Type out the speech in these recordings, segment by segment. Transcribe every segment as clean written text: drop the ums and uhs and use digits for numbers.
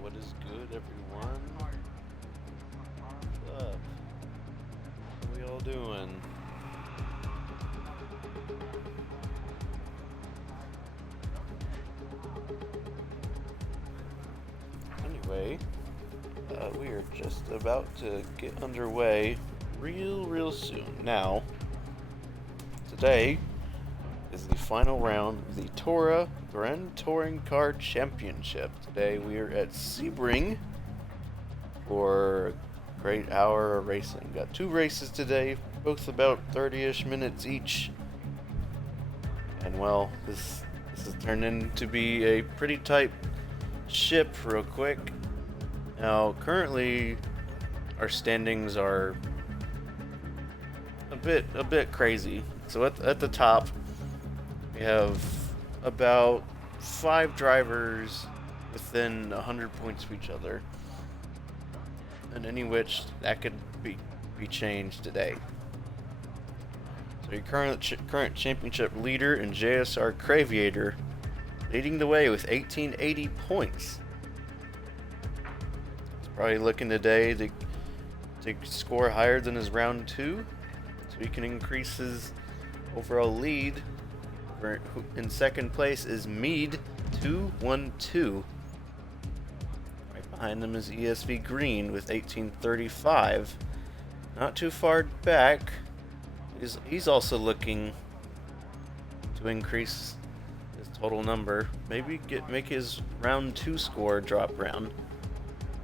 What is good, everyone? What's up? How we all doing? Anyway, we are just about to get underway real soon. Now, today is the final round of the TORA Grand Touring Car Championship. Today we are at Sebring for a great hour of racing. Got two races today, both about 30-ish minutes each. And well, this has turned into be a pretty tight ship real quick. Now, currently our standings are a bit crazy. So at the top we have about 5 drivers within 100 points of each other, and any which that could be changed today. So your current championship leader in JSR Craviator leading the way with 1880 points. He's probably looking today to score higher than his round 2, so he can increase his overall lead. In second place is Mead 212. Right behind them is ESV Green with 1835. Not too far back. He's also looking to increase his total number. Maybe make his round 2 score drop round.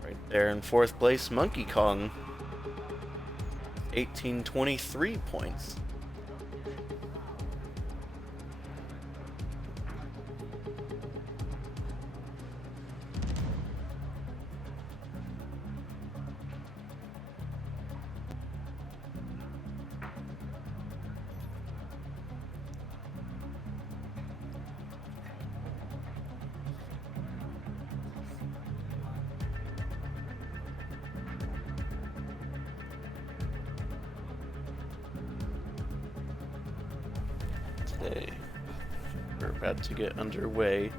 Right there in fourth place, Monkey Kong with 1823 points. Today, we're about to get underway.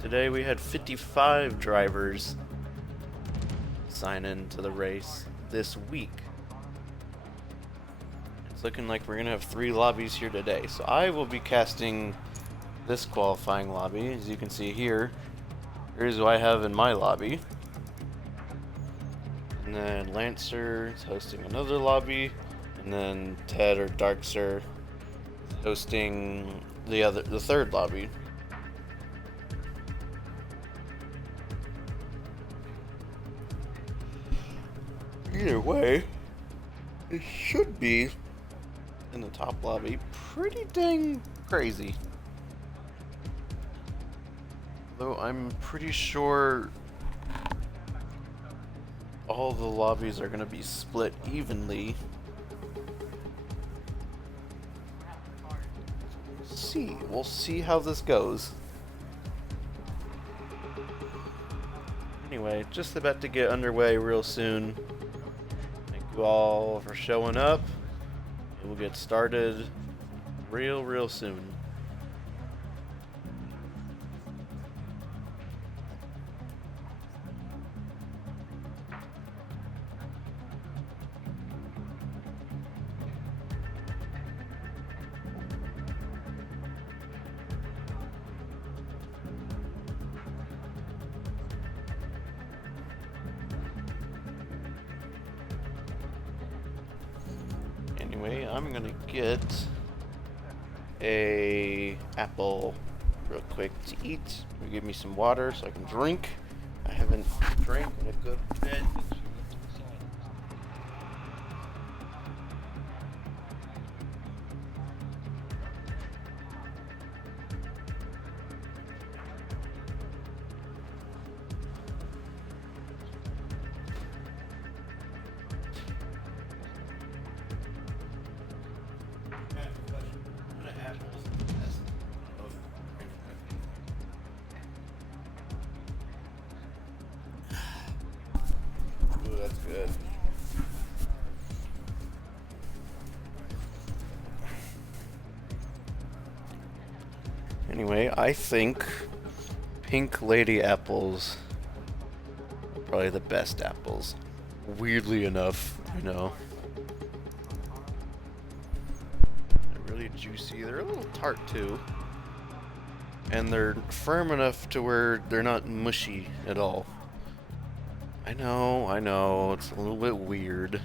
Today we had 55 drivers sign in to the race this week. It's looking like we're going to have 3 lobbies here today. So I will be casting this qualifying lobby. As you can see here, here's who I have in my lobby. And then Lancer is hosting another lobby. And then Ted or Darkser hosting the third lobby. Either way, it should be in the top lobby pretty dang crazy. Though I'm pretty sure all the lobbies are going to be split evenly. We'll see how this goes. Anyway, just about to get underway real soon. Thank you all for showing up. We'll get started real soon. Anyway, I'm gonna get a apple real quick to eat. Give me some water so I can drink. I haven't drank in a good bit. Ooh, that's good. Anyway, I think pink lady apples are probably the best apples. Weirdly enough, you know. They're really juicy. They're a little tart too. And they're firm enough to where they're not mushy at all. I know, it's a little bit weird.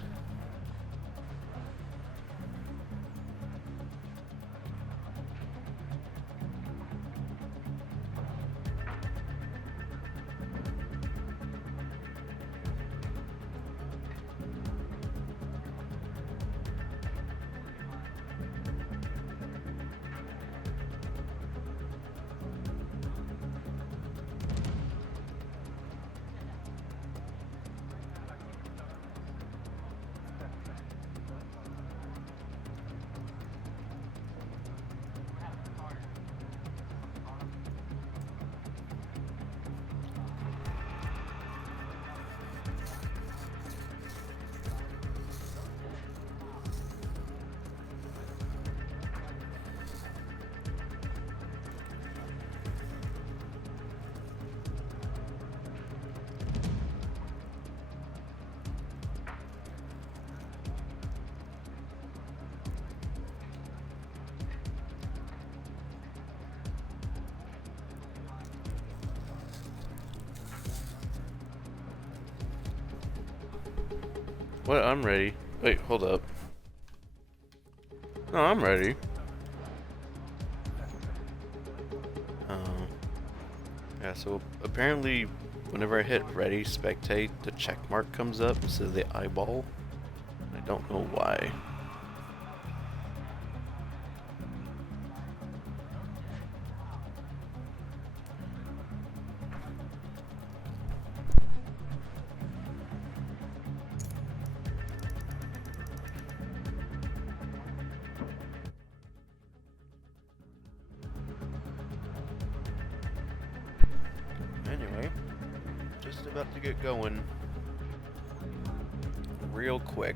What? I'm ready. Wait, hold up. No, I'm ready. Yeah, so apparently whenever I hit ready, spectate, the check mark comes up instead of the eyeball. I don't know why. Anyway, just about to get going real quick.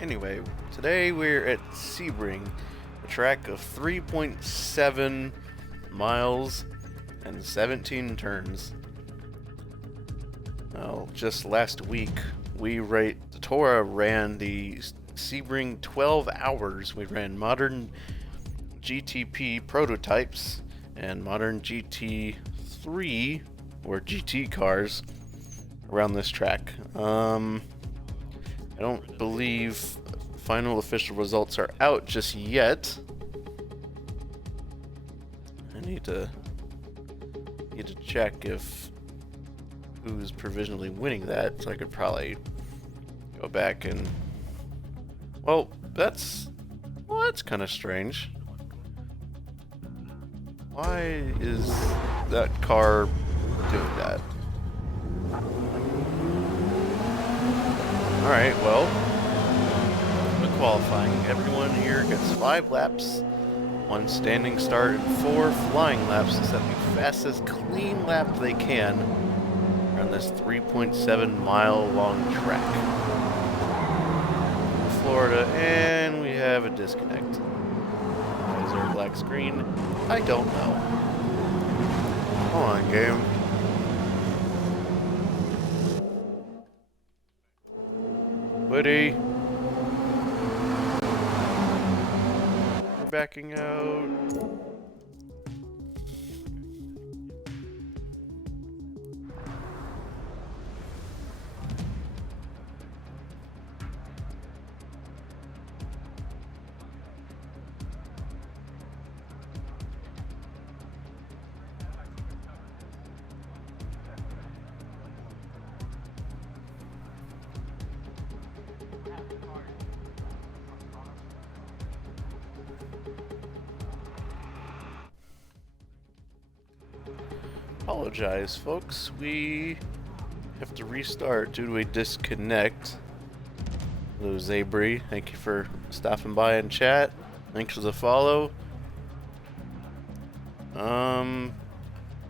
Anyway, today we're at Sebring, a track of 3.7 miles and 17 turns. Well, just last week, the TORA ran the Sebring 12 hours. We ran modern GTP prototypes and modern GT3 or GT cars around this track. I don't believe final official results are out just yet. I need to check if who's provisionally winning that, so I could probably go back and that's kind of strange. Why is that car doing that? Alright, well, the qualifying. Everyone here gets 5 laps, 1 standing start, and 4 flying laps to set the fastest clean lap they can on this 3.7 mile long track. Florida, and we have a disconnect. Why is there a black screen? I don't know. Come on, game. Woody. We're backing out. Apologize, folks. We have to restart due to a disconnect. Hello, Sebring. Thank you for stopping by and chat. Thanks for the follow.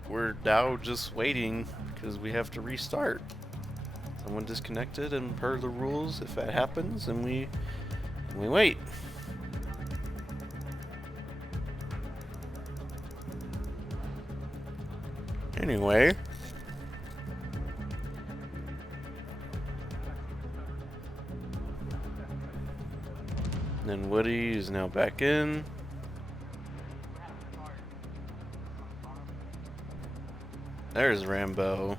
We're now just waiting because we have to restart. Someone disconnected, and per the rules, if that happens, then we wait. Anyway, then Woody is now back in. There's Rambo.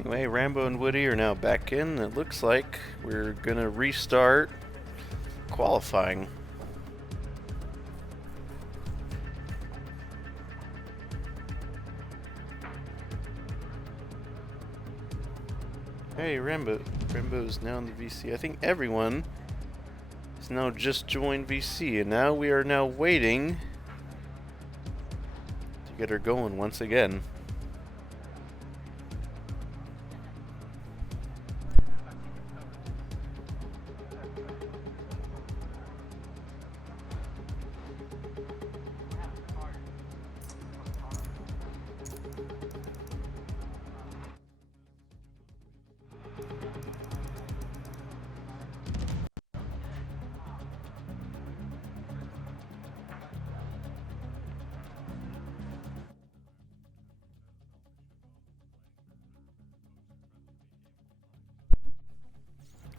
Anyway, Rambo and Woody are now back in. It looks like we're gonna restart qualifying. Hey, Rambo's now in the VC. I think everyone has now just joined VC, and now we are now waiting to get her going once again.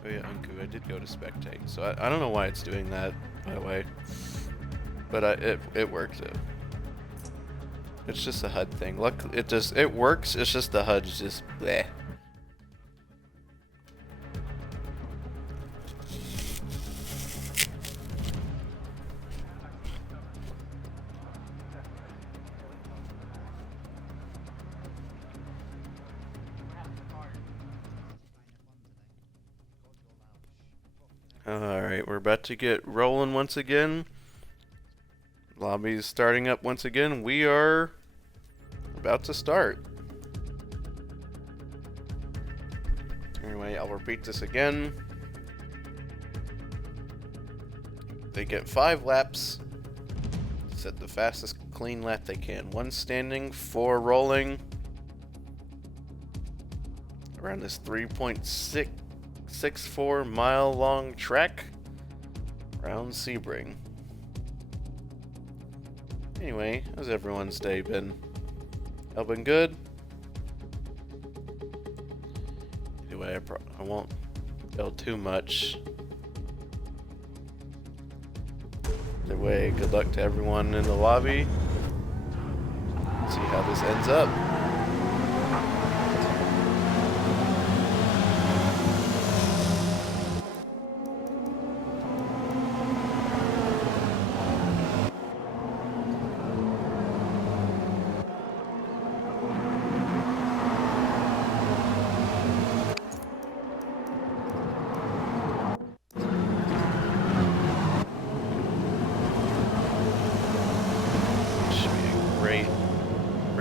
Oh yeah, Unku, I did go to spectate, so I don't know why it's doing that, by the way. But it worked though. It's just a HUD thing. Look, it works. It's just the HUD's just bleh. Alright, we're about to get rolling once again. Lobby's starting up once again. We are about to start. Anyway, I'll repeat this again. They get 5 laps to set the fastest clean lap they can. 1 standing, 4 rolling. Around this 3.64 mile long track around Sebring. Anyway, how's everyone's day been? All been good? Anyway, I won't go too much. Either way, good luck to everyone in the lobby. See how this ends up.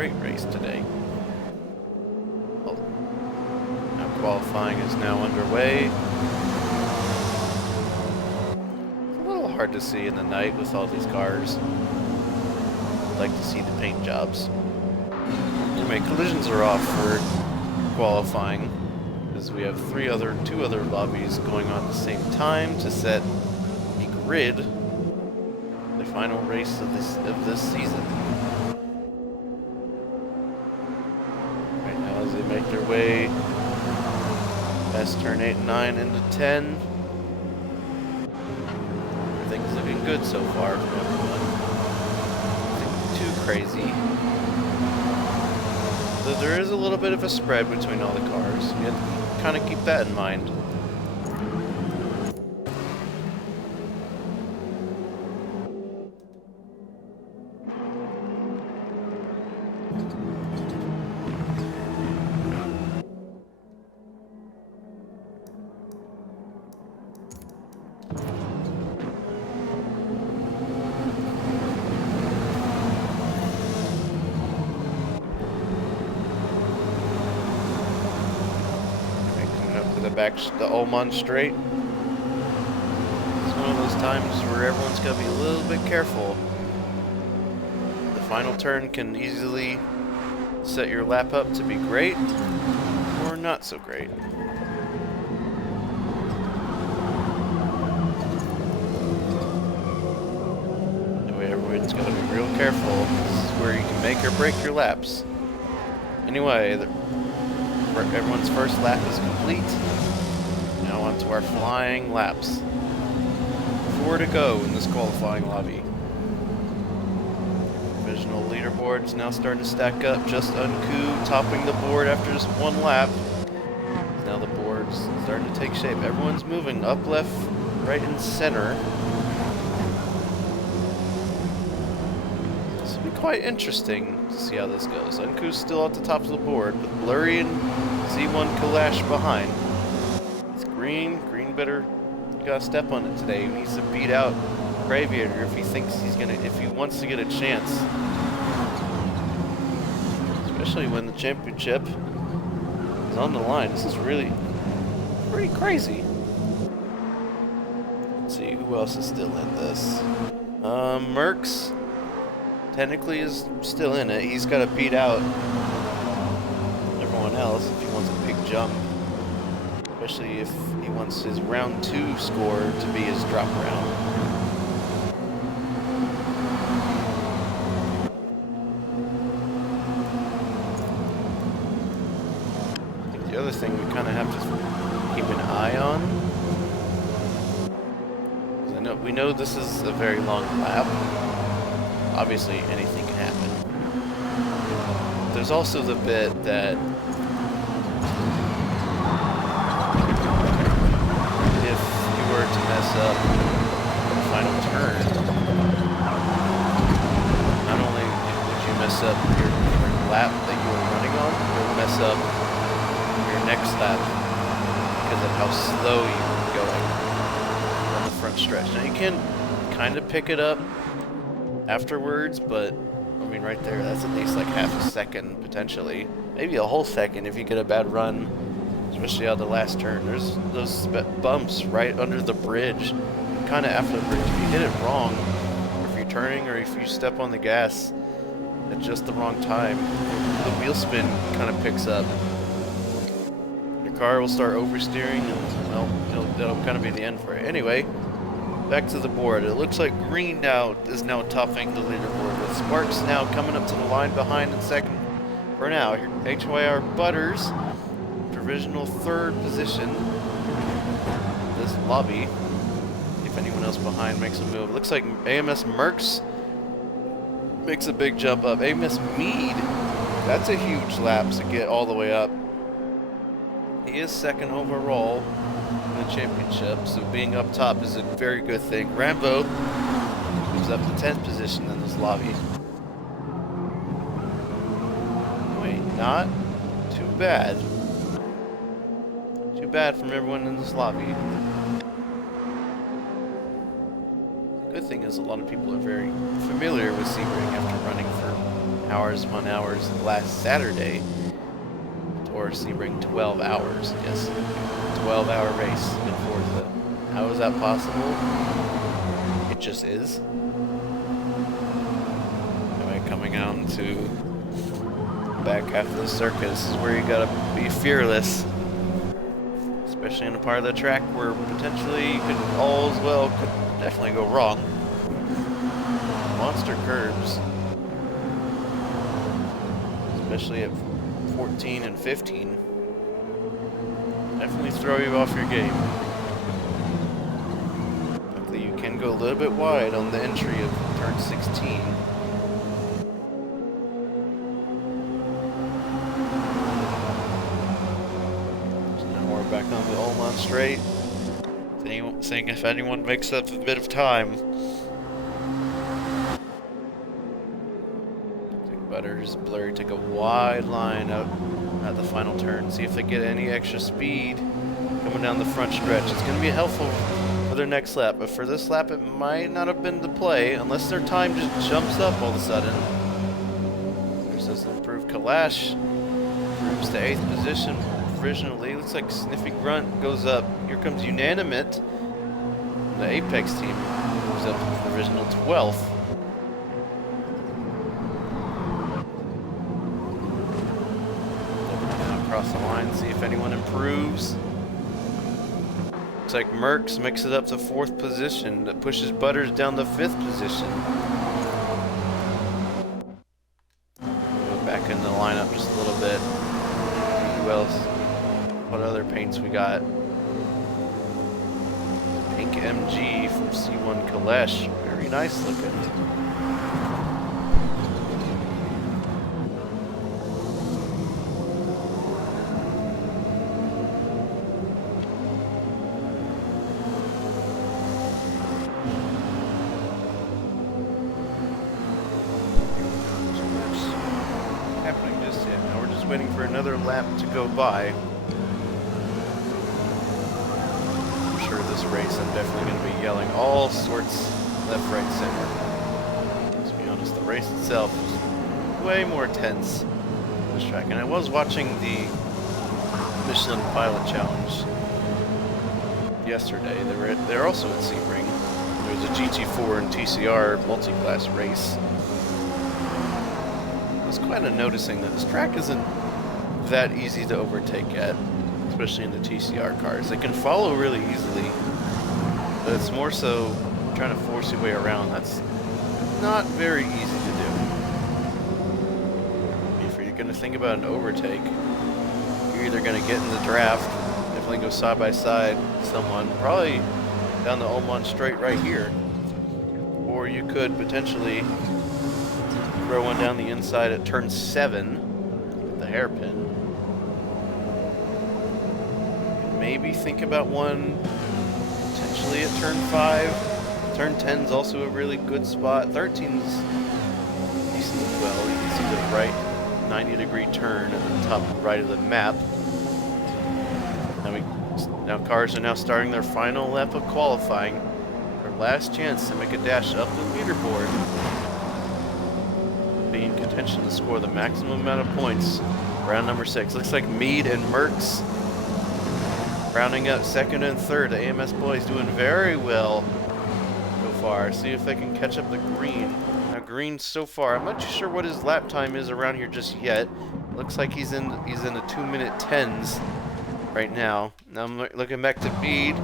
great race today. Well, now qualifying is now underway. It's a little hard to see in the night with all these cars. I'd like to see the paint jobs. Anyway, collisions are off for qualifying, as we have two other lobbies going on at the same time to set the grid, the final race of this season. Right now, as they make their way past turn 8 and 9 into 10, everything's looking good so far for everyone. Nothing too crazy. Though there is a little bit of a spread between all the cars. You have to kind of keep that in mind. The Oman Strait. It's one of those times where everyone's got to be a little bit careful. The final turn can easily set your lap up to be great or not so great. Anyway, everyone's got to be real careful. This is where you can make or break your laps. Anyway, everyone's first lap is complete. Now on to our flying laps. 4 to go in this qualifying lobby. Provisional leaderboard's now starting to stack up. Just Unku topping the board after just one lap. Now the board's starting to take shape. Everyone's moving up, left, right, and center. This will be quite interesting to see how this goes. Unku's still at the top of the board, with Blurry and Z1 Kalash behind. Green better gotta step on it today. He needs to beat out Graviator if he thinks if he wants to get a chance. Especially when the championship is on the line. This is really pretty crazy. Let's see, who else is still in this? Merckx technically is still in it. He's gotta beat out everyone else if he wants a big jump. Especially if he wants his round 2 score to be his drop round. I think the other thing we kind of have to keep an eye on, we know this is a very long lap. Obviously, anything can happen. There's also the bit that to mess up the final turn, not only would you mess up your lap that you were running on, you'll mess up your next lap because of how slow you were going on the front stretch. Now you can kind of pick it up afterwards, but I mean right there, that's at least like half a second potentially, maybe a whole second if you get a bad run. Especially on the last turn. There's those bumps right under the bridge, kind of after the bridge. If you hit it wrong, or if you're turning, or if you step on the gas at just the wrong time, the wheel spin kind of picks up. Your car will start oversteering, and well, that'll kind of be the end for it. Anyway, back to the board. It looks like Green now is topping the leaderboard, with Sparks now coming up to the line behind in second. For now, HYR Butters. Provisional 3rd position. This lobby. If anyone else behind makes a move. It looks like AMS Merckx makes a big jump up. AMS Mead. That's a huge lap to get all the way up. He is 2nd overall in the championship, so being up top is a very good thing. Rambo moves up to 10th position in this lobby. Wait, not too bad. Too bad from everyone in this lobby. The good thing is a lot of people are very familiar with Sebring after running for hours upon hours last Saturday. TORA Sebring 12 hours. Yes, 12-hour race in Forza. How is that possible? It just is. Anyway, coming out into back after the circus is where you gotta be fearless. Especially in a part of the track where potentially you could could definitely go wrong. Monster curves. Especially at 14 and 15. Definitely throw you off your game. Luckily you can go a little bit wide on the entry of turn 16. So now we're back on the Oman straight. Seeing if anyone makes up a bit of time. Butters, Blurry take a wide line out at the final turn. See if they get any extra speed coming down the front stretch. It's going to be helpful for their next lap, but for this lap it might not have been the play unless their time just jumps up all of a sudden. There's this improved Kalash. Improves to 8th position provisionally. Looks like Sniffy Grunt goes up. Here comes Unanimate. The Apex team moves up to provisional 12th. Across the line, see if anyone improves. Looks like Mercs makes it up to 4th position. That pushes Butters down to 5th position. Go back in the lineup just a little bit. Who else? What other paints we got? Pink MG from C1 Kalesh. Very nice looking. Waiting for another lap to go by. I'm sure this race I'm definitely going to be yelling all sorts left, right, center. To be honest, the race itself is way more tense on this track. And I was watching the Michelin Pilot Challenge yesterday. They're also at Sebring. There was a GT4 and TCR multi-class race. I was kind of noticing that this track isn't that easy to overtake at, especially in the TCR cars. They can follow really easily, but it's more so trying to force your way around. That's not very easy to do. If you're going to think about an overtake, you're either going to get in the draft, definitely go side by side with someone, probably down the Oman straight right here, or you could potentially throw one down the inside at turn 7, the hairpin. Maybe think about one potentially at turn 5. Turn 10's also a really good spot. 13's decent as well. You can see the right 90-degree turn at the top right of the map. Now cars are now starting their final lap of qualifying. Their last chance to make a dash up the leaderboard. Be in contention to score the maximum amount of points. Round number 6. Looks like Mead and Mercs rounding up 2nd and 3rd. The AMS boys doing very well so far. See if they can catch up the Green. Now Green so far, I'm not too sure what his lap time is around here just yet. Looks like he's in the 2-minute 10s right now. Now I'm looking back to Mead.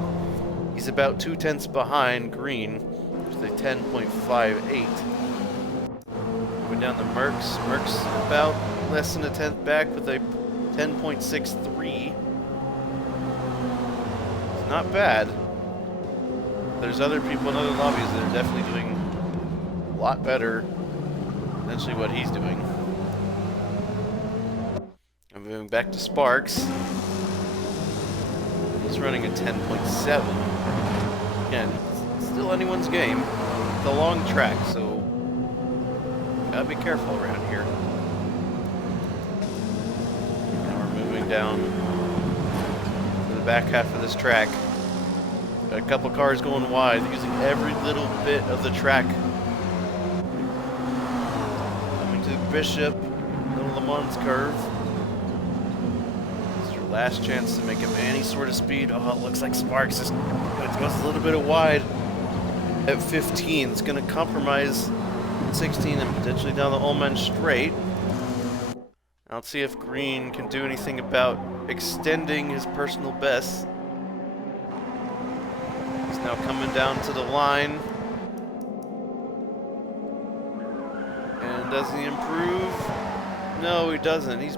He's about 2/10 behind Green with a 10.58. Moving down the Mercs. Mercs about less than a 10th back with a 10.63. It's not bad. There's other people in other lobbies that are definitely doing a lot better than essentially what he's doing. I'm moving back to Sparks. He's running a 10.7. Again, it's still anyone's game. It's a long track, so gotta be careful around here. Now we're moving down to the back half of this track. Got a couple cars going wide, using every little bit of the track. Coming to Bishop, little Le Mans curve. It's your last chance to make him any sort of speed. Oh, it looks like Sparks is it goes a little bit wide at 15. It's going to compromise 16 and potentially down the Ullman straight. I'll see if Green can do anything about extending his personal best. He's now coming down to the line. And does he improve? No, he doesn't. It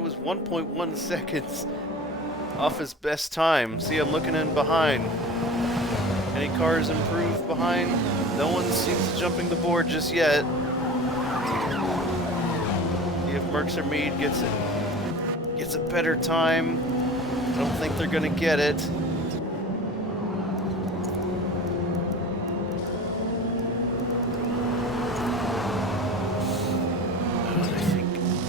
was 1.1 seconds off his best time. See, I'm looking in behind. Any cars improve behind? No one seems jumping the board just yet. See if Merckx or Mead gets a better time. I don't think they're gonna get it.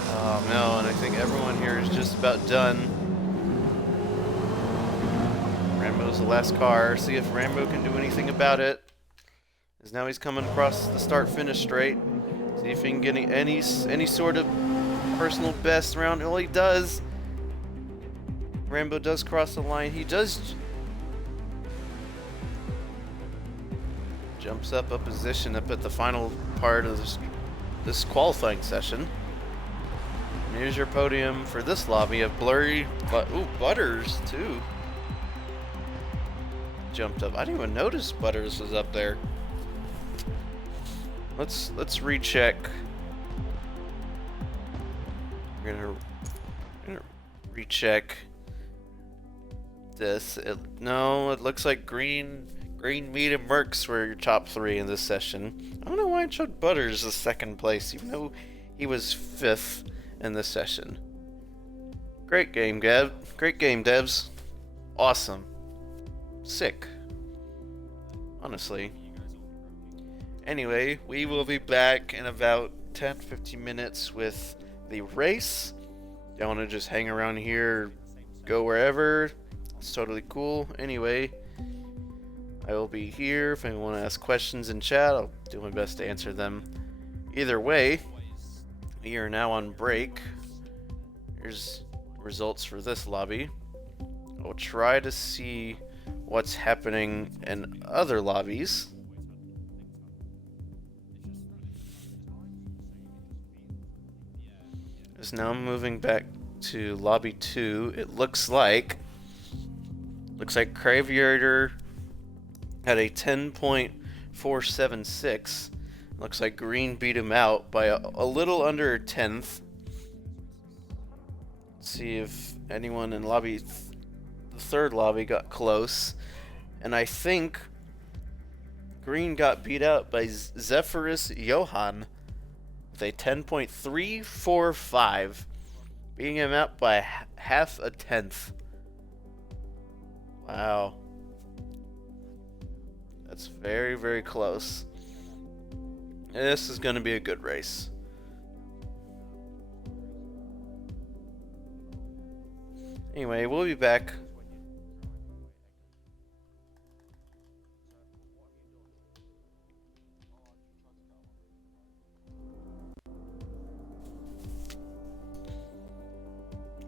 Oh no, and I think everyone here is just about done. Rambo's the last car. See if Rambo can do anything about it. As now he's coming across the start-finish straight. See if he can get any sort of personal best around. Well, he does. Rambo does cross the line. He does. Jumps up a position up at the final part of this qualifying session. And here's your podium for this lobby of Blurry. Ooh, Butters too. Jumped up. I didn't even notice Butters was up there. Let's recheck. We're gonna recheck this. No, it looks like Green, Mead, and Merckx were your top 3 in this session. I don't know why I showed Butters as second place, even though he was 5th in this session. Great game, Great game, devs. Awesome. Sick. Honestly. Anyway, we will be back in about 10-15 minutes with the race. Y'all want to just hang around here, go wherever, it's totally cool. Anyway, I will be here. If anyone want to ask questions in chat, I'll do my best to answer them. Either way, we are now on break. Here's results for this lobby. I'll try to see what's happening in other lobbies. Is now moving back to lobby 2. It looks like Craviator had a 10.476. Looks like Green beat him out by a little under a tenth. Let's see if anyone in the third lobby got close. And I think Green got beat out by Zephyrus Johann with a 10.345, beating him out by half a tenth. Wow. That's very, very close. This is going to be a good race. Anyway, we'll be back.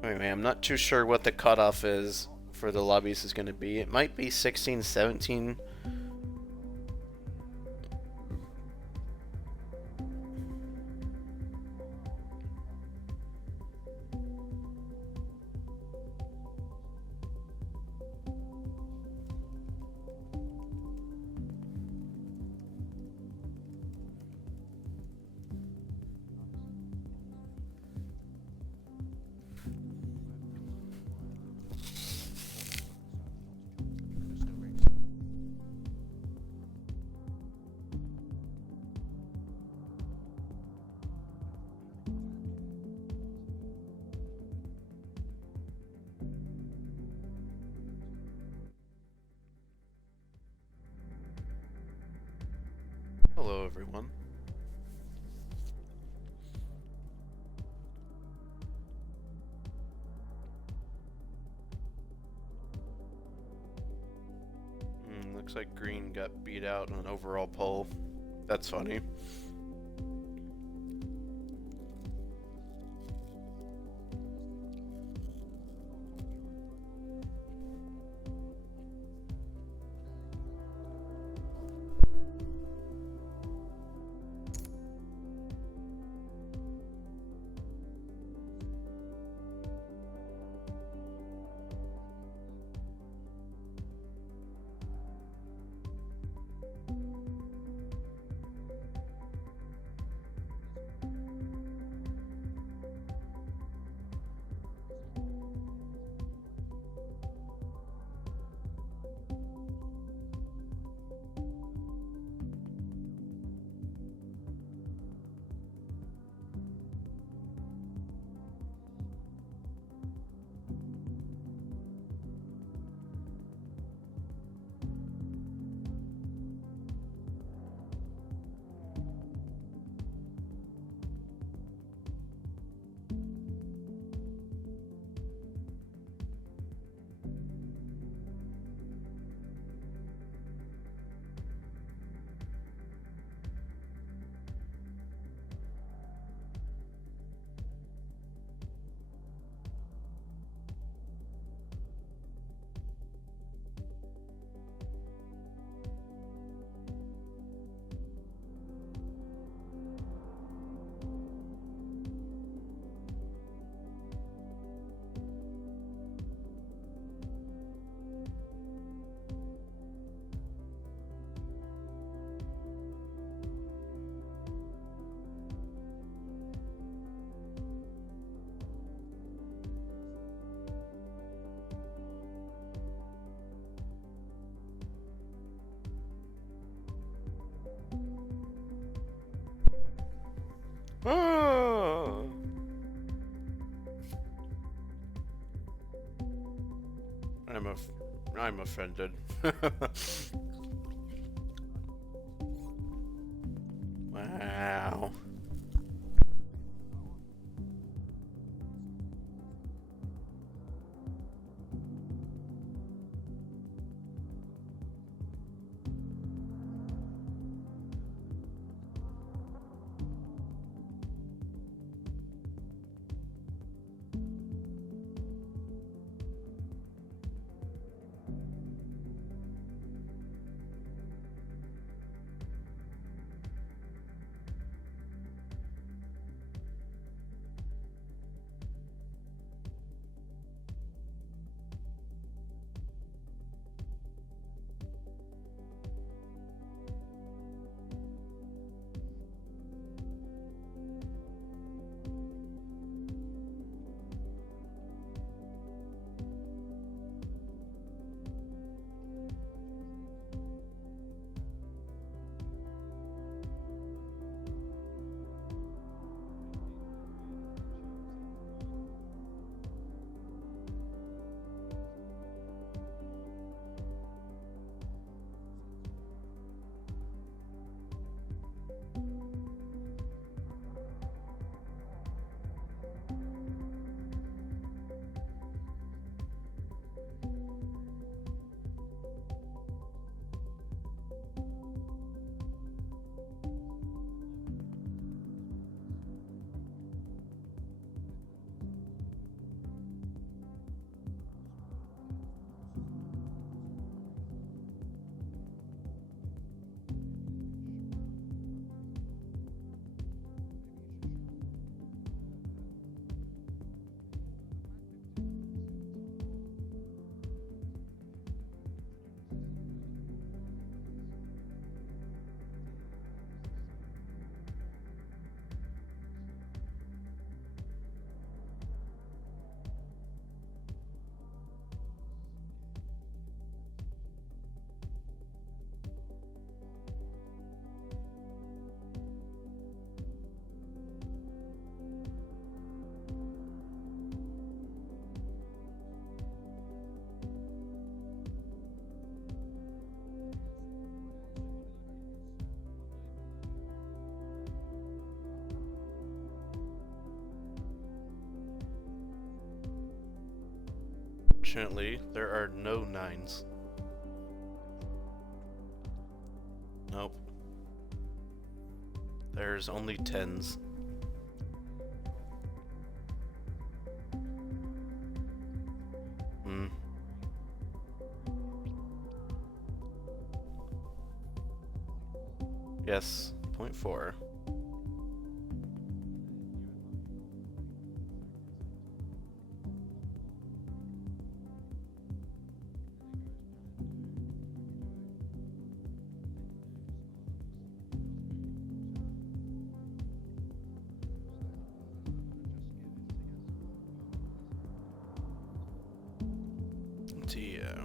Anyway, I'm not too sure what the cutoff is for the lobbies is going to be. It might be 16, 17. Hello, everyone. Looks like Green got beat out in an overall poll. That's funny. Ah! I'm offended. Wow. Fortunately, there are no 9s. Nope. There's only 10s. Hmm. Yes, 0.4. Yeah.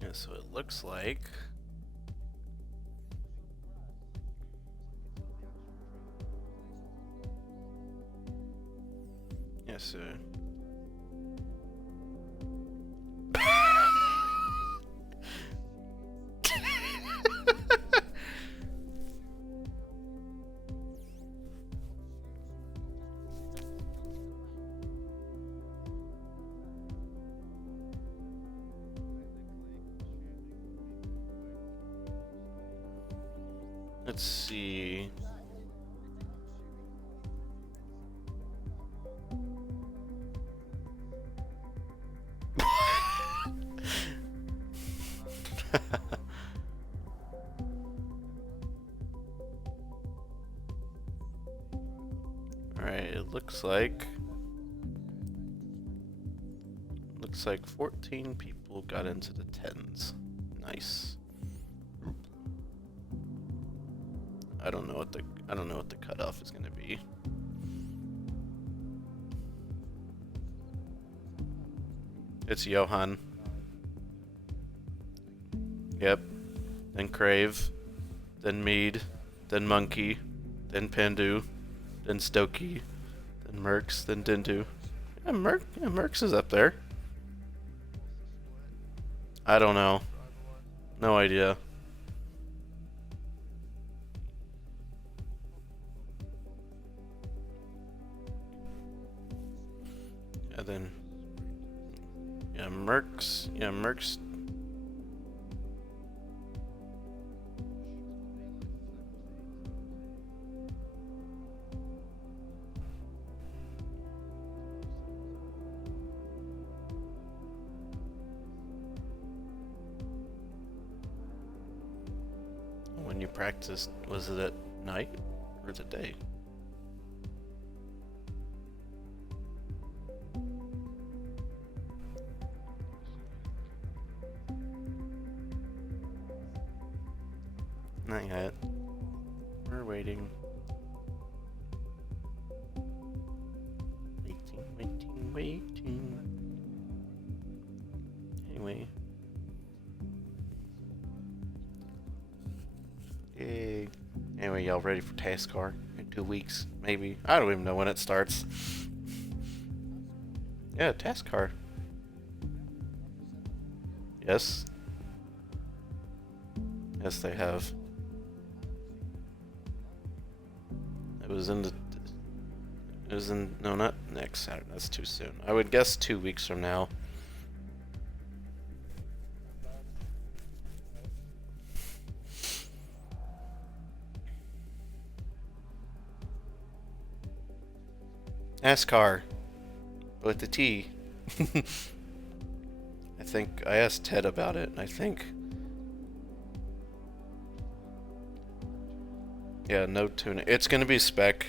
Yeah, so it looks like yes, let's see. Alright, it looks like 14 people got into the 10s. Nice. I don't know what the cutoff is gonna be. It's Johan. Yep. Then Crave. Then Mead. Then Monkey. Then Pandu. Then Stokey. Then Mercs. Then Dindu. Yeah, Mercs is up there. I don't know. No idea. And then Mercs. Yeah, Mercs. When you practiced, was it at night or the day? Not yet. We're waiting. Waiting. Anyway. Yay. Anyway, y'all ready for TASCAR in 2 weeks? Maybe. I don't even know when it starts. Yeah, TASCAR. Yes. Yes, they have. It was in, no, not next Saturday, that's too soon. I would guess 2 weeks from now. NASCAR. With the T. I think, I asked Ted about it, and I think... Yeah, no tuning. It's gonna be spec.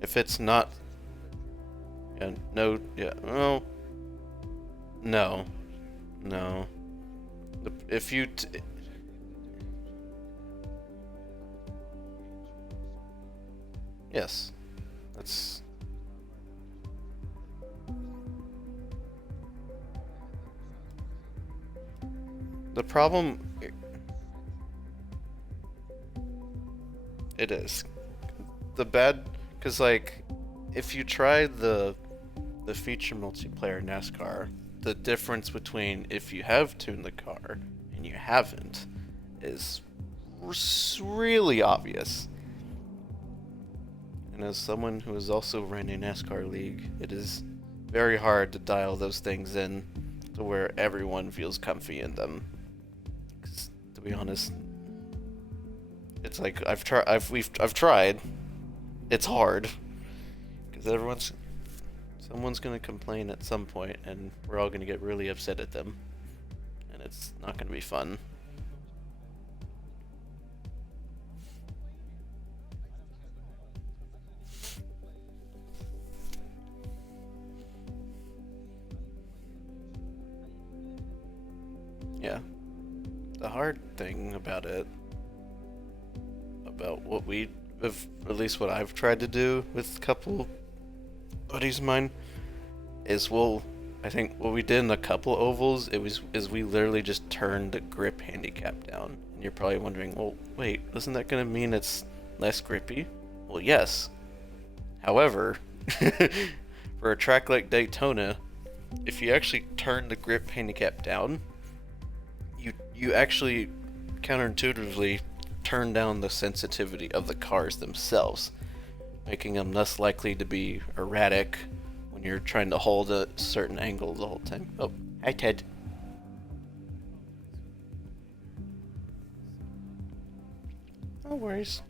If it's not... Yeah, no, yeah, well... No. No. If you... Yes. That's... The problem... It is. The bad... Because, like, if you try the feature multiplayer NASCAR, the difference between if you have tuned the car and you haven't is really obvious. And as someone who has also ran a NASCAR league, it is very hard to dial those things in to where everyone feels comfy in them. 'Cause, to be honest, it's like I've tried. It's hard because someone's gonna complain at some point, and we're all gonna get really upset at them, and it's not gonna be fun. Yeah. The hard thing about it, about what we have, at least what I've tried to do with a couple buddies of mine, is I think what we did in a couple ovals, is we literally just turned the grip handicap down. And you're probably wondering, well, wait, isn't that gonna mean it's less grippy? Well, yes. However, for a track like Daytona, if you actually turn the grip handicap down, you actually counterintuitively turn down the sensitivity of the cars themselves, making them less likely to be erratic when you're trying to hold a certain angle the whole time. Oh, hi Ted. No worries.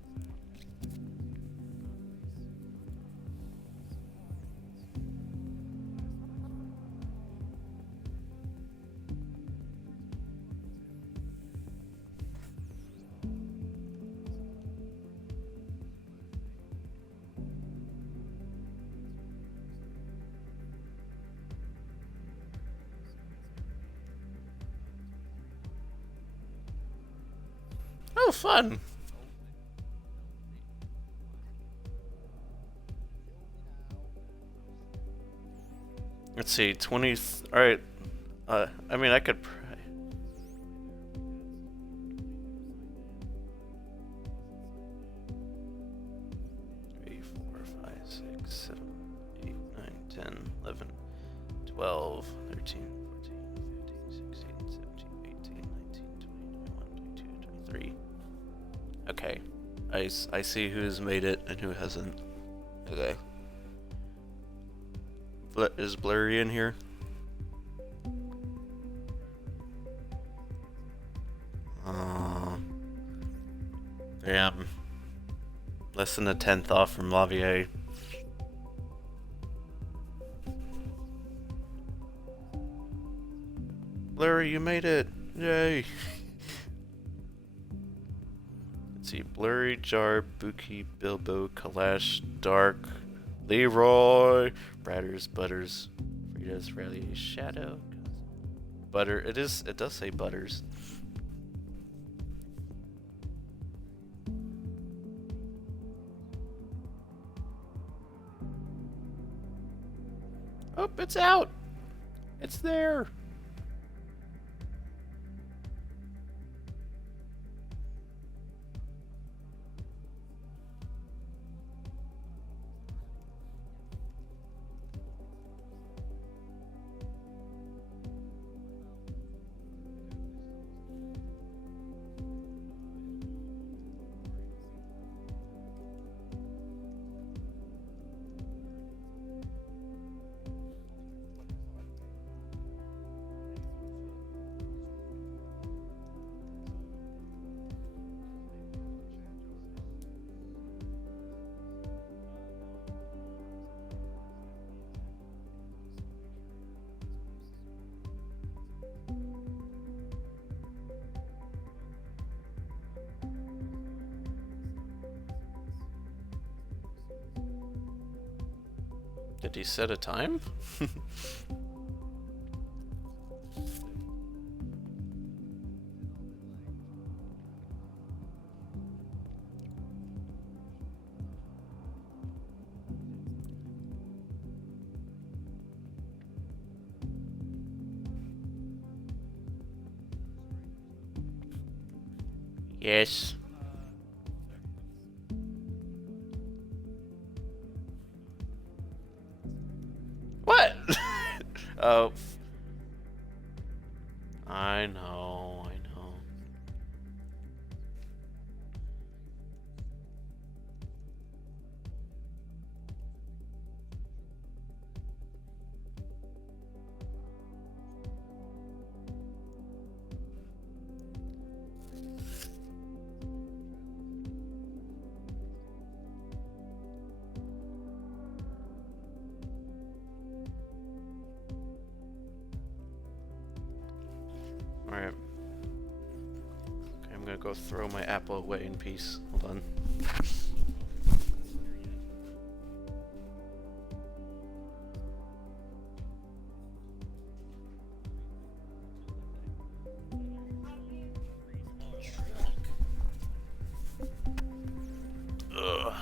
Oh, fun. Let's see, 20. Alright. I mean, I could. 3, 4, 5, 6, 7, 8, 9, 10, 11, 12, 13, 14, 15, 16, 17, 18, 19, 20, 21, 22, 23. Okay. I see who's made it and who hasn't. Okay. Is Blurry in here? Damn. Less than a 10th off from Lavier. Blurry, you made it! Yay! Let's see. Blurry, Jar, Buki, Bilbo, Kalash, Dark, Leroy, Bratters, Butters, Fritas, Rally, Shadow, Butter. It does say Butters. Oh, it's out! It's there! Did he set a time? Yes. What? Oh. I know, I know. Alright. Okay, I'm gonna go throw my apple away in peace. Hold on. Ugh.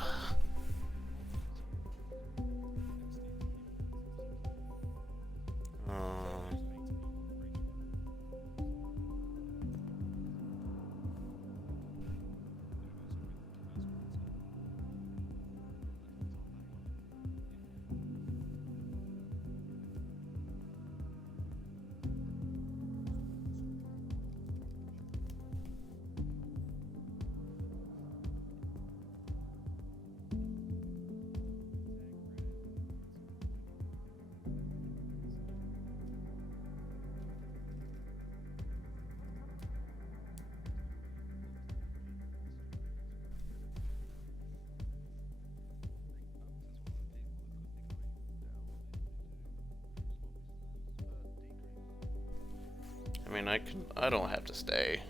I mean, I don't have to stay.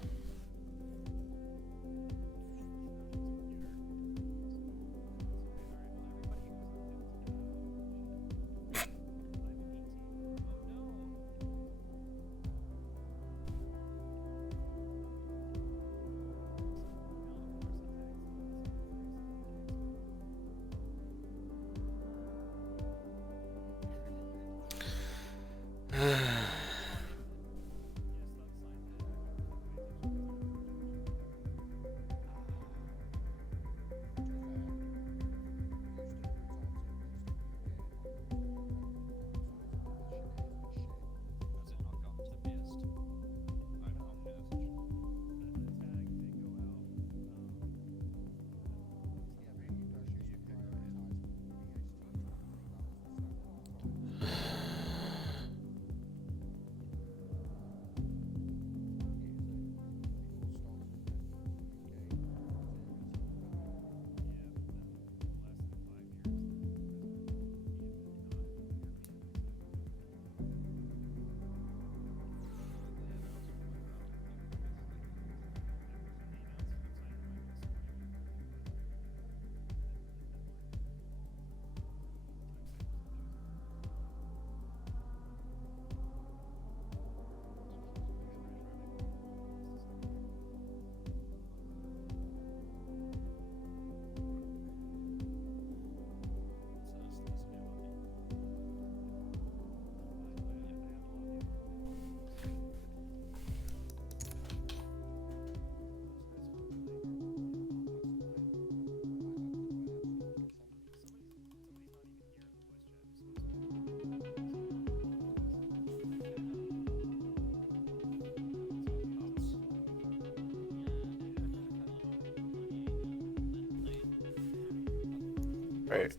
Right.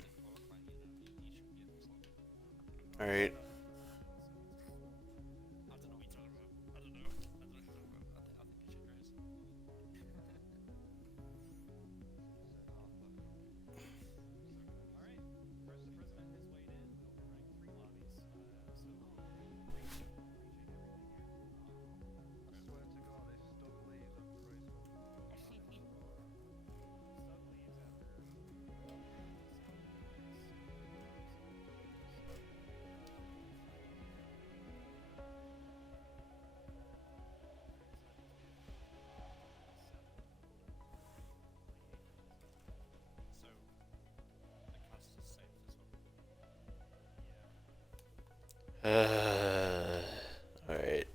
Alright. Alright.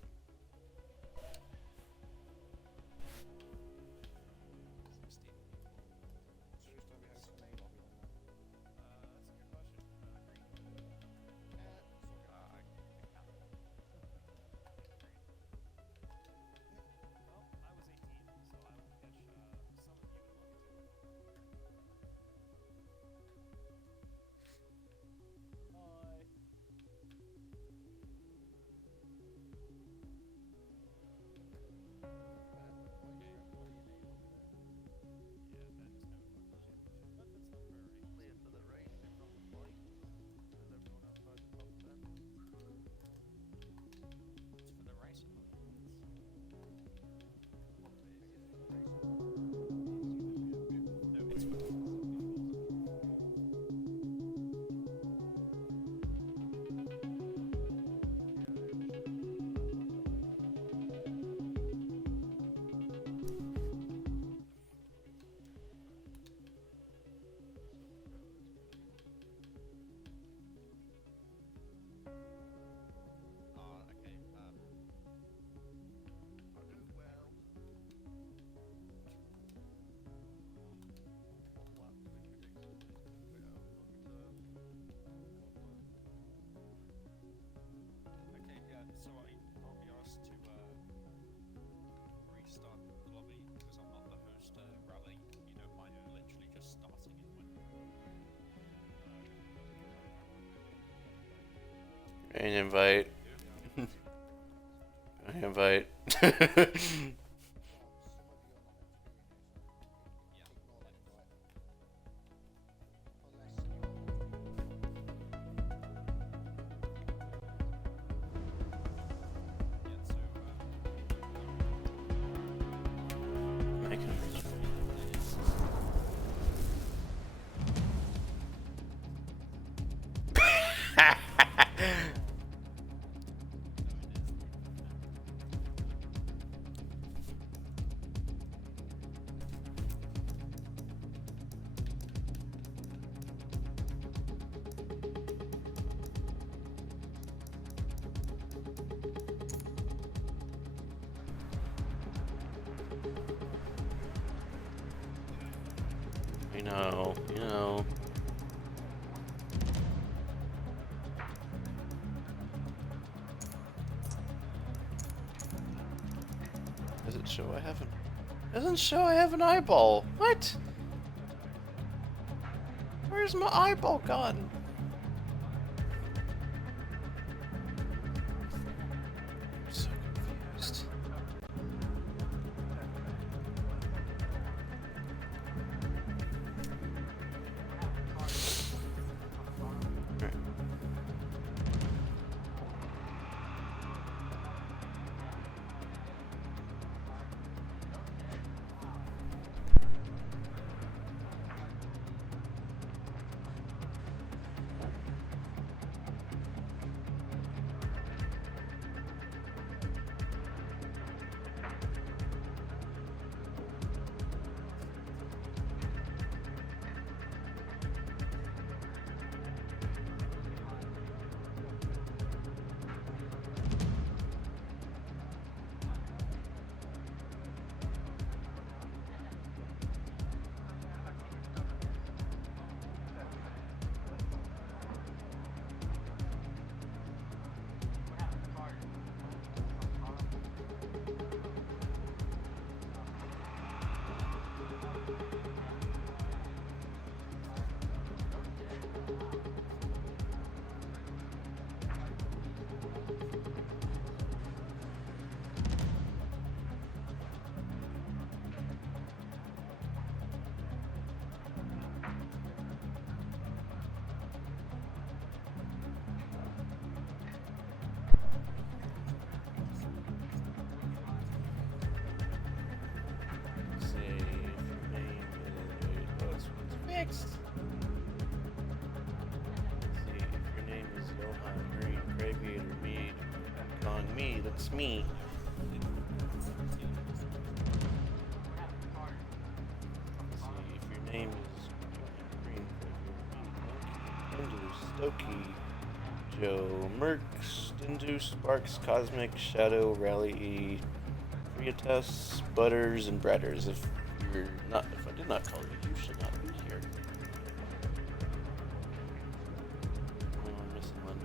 So I'll be asked to restart the lobby because I'm not the host rally. You know, mine literally just starting it when. An invite. I invite. You know. Does it show I haven't? Doesn't show I have an eyeball. What? Where's my eyeball gone? I'm so confused. fixed. Let's see, if your name is Johan Green, Graviator, Mead, calling me, that's me. Let's see, if your name is Johan Green, Graviator, Mead, Stokey, Joe, Merc, Stindu, Sparks, Cosmic, Shadow, Rally E, Friatus, Butters, and Bratters. If I did not call you, you should not be here. Oh, I'm missing one.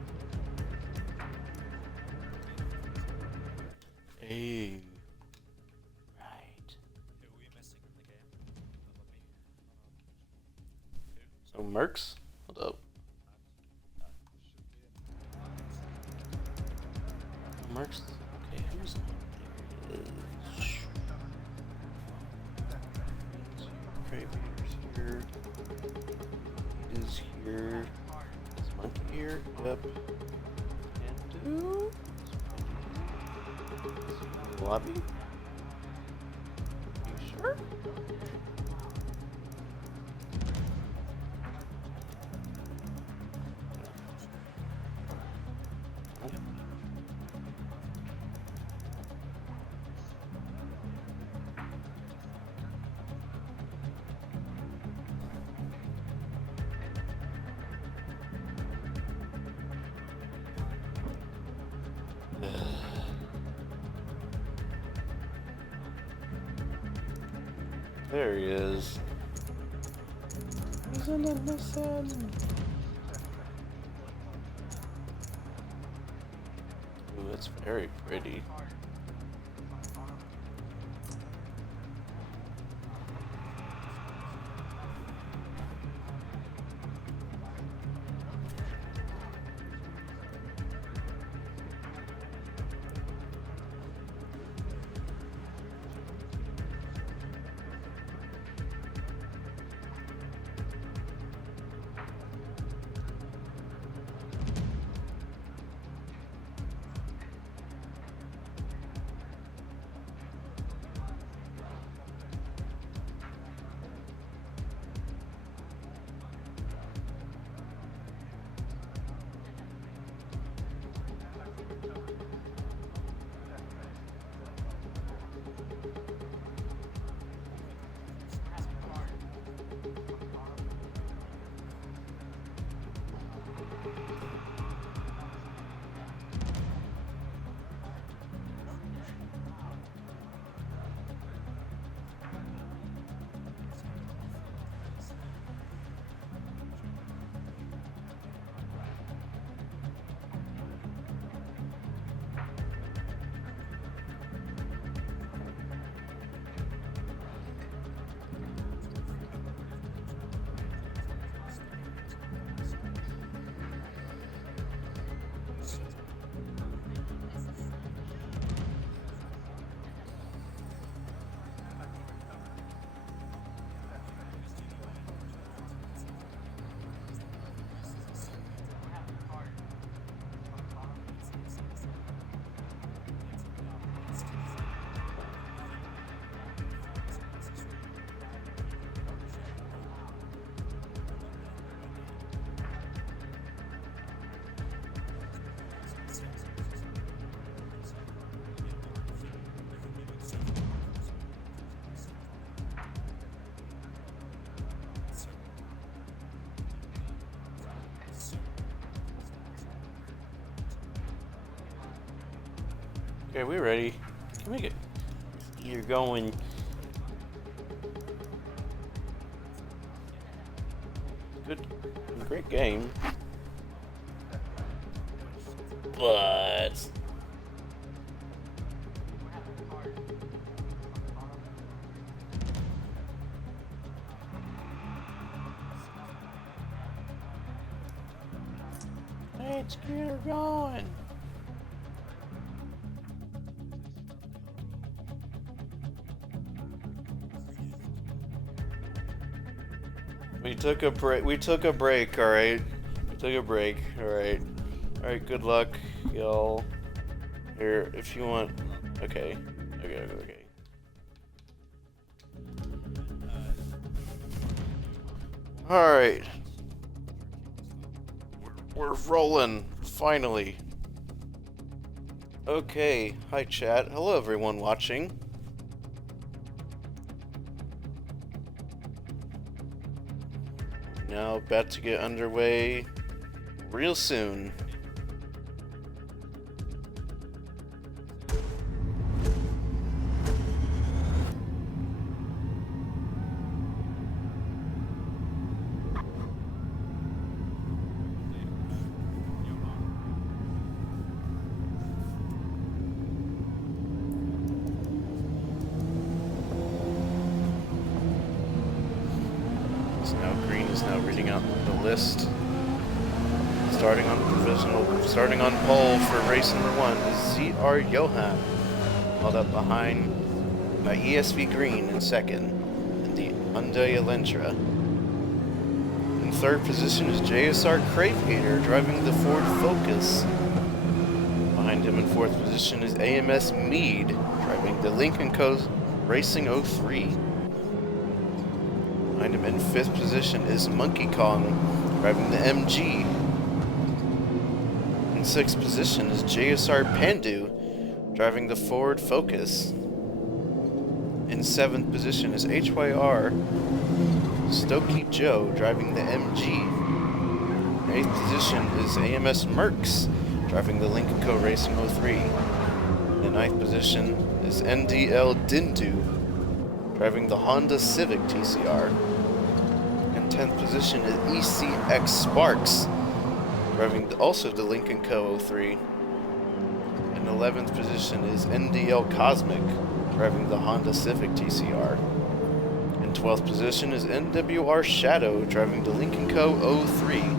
Hey. Right. Who are we missing in the game? So Mercs? Hold up. Mercs? Okay, who's on there? Graviator's here. It is here. Is Monkey here? Yep. And who? Lobby? You sure? There he is. He's under the sun. Ooh, that's very pretty. Okay, we're ready. Can we get... You're going... Good. Great game. But... Let's get her going. We took a break. All right. We took a break. All right. All right. Good luck, y'all. Here, if you want. Okay. Okay. Alright. We're rolling, finally. Okay, hi chat. Hello everyone watching. Now about to get underway real soon. So now green is now reading out the list. Starting on pole for race number 1 is ZR Johan, held up behind by ESV Green in second, and the Hyundai Elantra. In third position is JSR Cravegator driving the Ford Focus. Behind him in fourth position is AMS Mead driving the Lincoln Co. Racing 03. Behind him in fifth position is Monkey Kong driving the MG. In sixth position is JSR Pandu driving the Ford Focus. In seventh position is HYR Stokey Joe driving the MG. In eighth position is AMS Merckx driving the Lincoln Co. Racing 03. In ninth position is NDL Dindu driving the Honda Civic TCR. In 10th position is ECX Sparks driving also the Lincoln Co. 03. In 11th position is NDL Cosmic driving the Honda Civic TCR. In 12th position is NWR Shadow driving the Lincoln Co. 03. In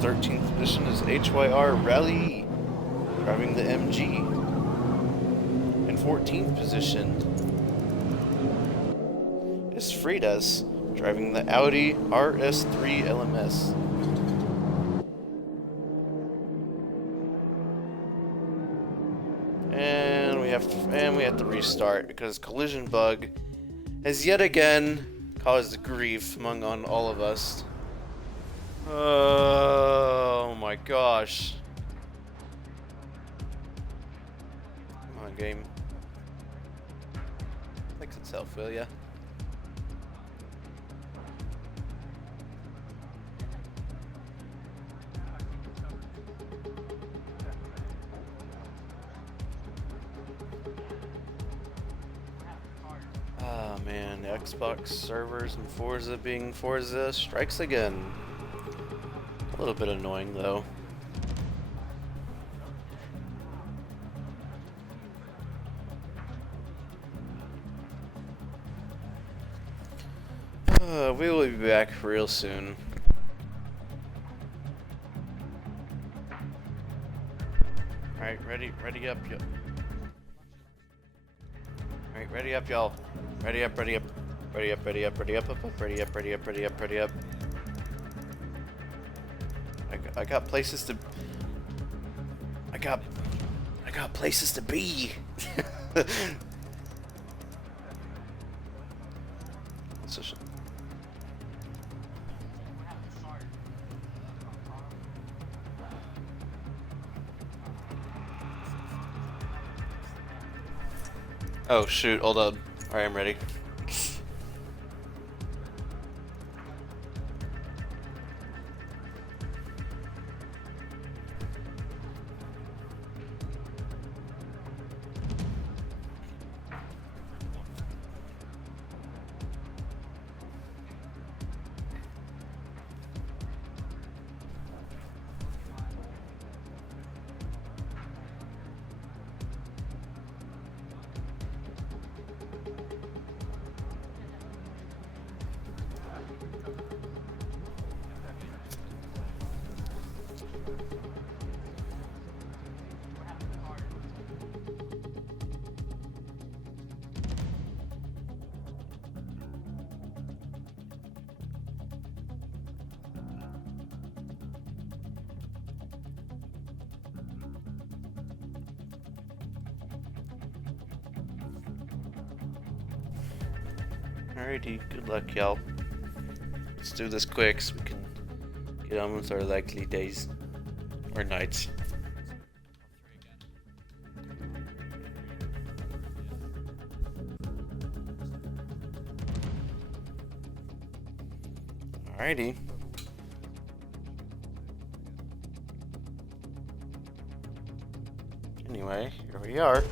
13th position is HYR Rally driving the MG. In 14th position is Fridas driving the Audi RS3 LMS. And we have to restart because collision bug has yet again caused grief among all of us. Oh my gosh. Come on, game. Fix itself, will ya? Ah man, the Xbox servers and Forza being Forza strikes again. A little bit annoying though. We will be back real soon. Alright, ready up, y'all. Alright, ready up, y'all. Ready up. Ready up, ready up, ready up, ready up. I got places to... I got places to be. So, oh shoot, hold up. Alright, I'm ready. Alrighty, good luck, y'all. Let's do this quick so we can get on with our likely days. Or nights. Alrighty. Anyway, here we are.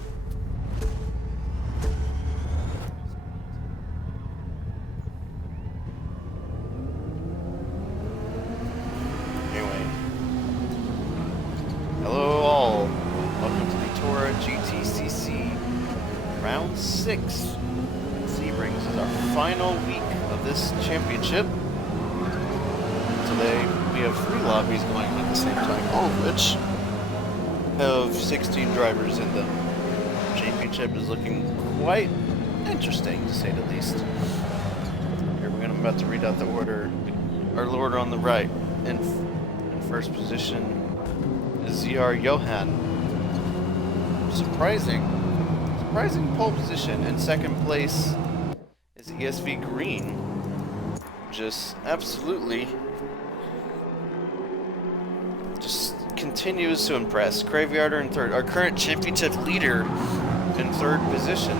Anyway. Hello all. Welcome to the TORA GTCC Round 6. Sebring. This is our final week of this championship. Today we have 3 lobbies going at the same time, all of which have 16 drivers in them. The championship is looking quite interesting, to say the least. Here I'm about to read out the order. Our order on the right. In first position is ZR Johan. Surprising pole position. In second place is ESV Green. Just absolutely continues to impress. Graveyarder in third. Our current championship leader in third position.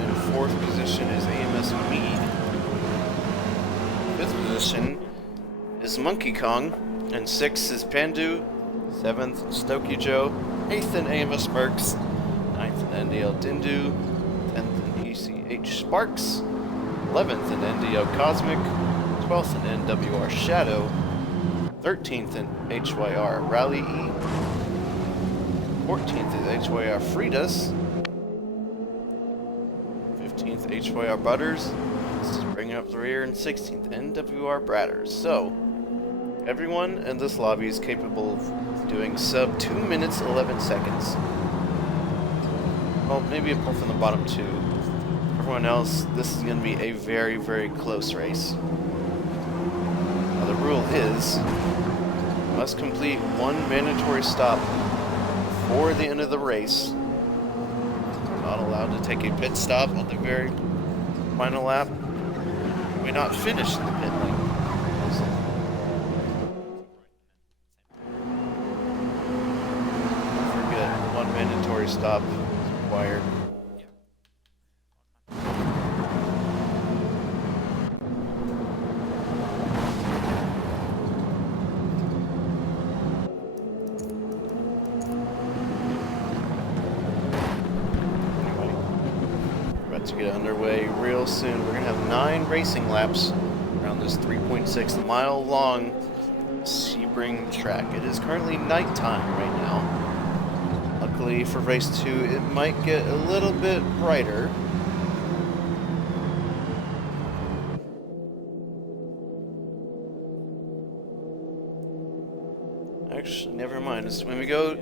In fourth position is AMS Mead. Fifth position is Monkey Kong. And sixth is Pandu. Seventh, Stokey Joe. Eighth in AMS Mercs. Ninth in NDL Dindu. 10th in ECH Sparks. 11th in NDL Cosmic. 12th in NWR Shadow. 13th in HYR Rally E. 14th is HYR Fridas. 15th HYR Butters. This is bringing up the rear. And 16th NWR Bratters. So, everyone in this lobby is capable of doing sub 2 minutes 11 seconds. Well, maybe apart from the bottom 2. Everyone else, this is going to be a very, very close race. Now, the rule is, you must complete 1 mandatory stop before the end of the race. You're not allowed to take a pit stop on the very final lap. You may not finish in the pit lane. Don't forget, 1 mandatory stop is required. To get underway real soon. We're going to have 9 racing laps around this 3.6 mile long Sebring track. It is currently nighttime right now. Luckily for race 2, it might get a little bit brighter. Actually, never mind. It's when we go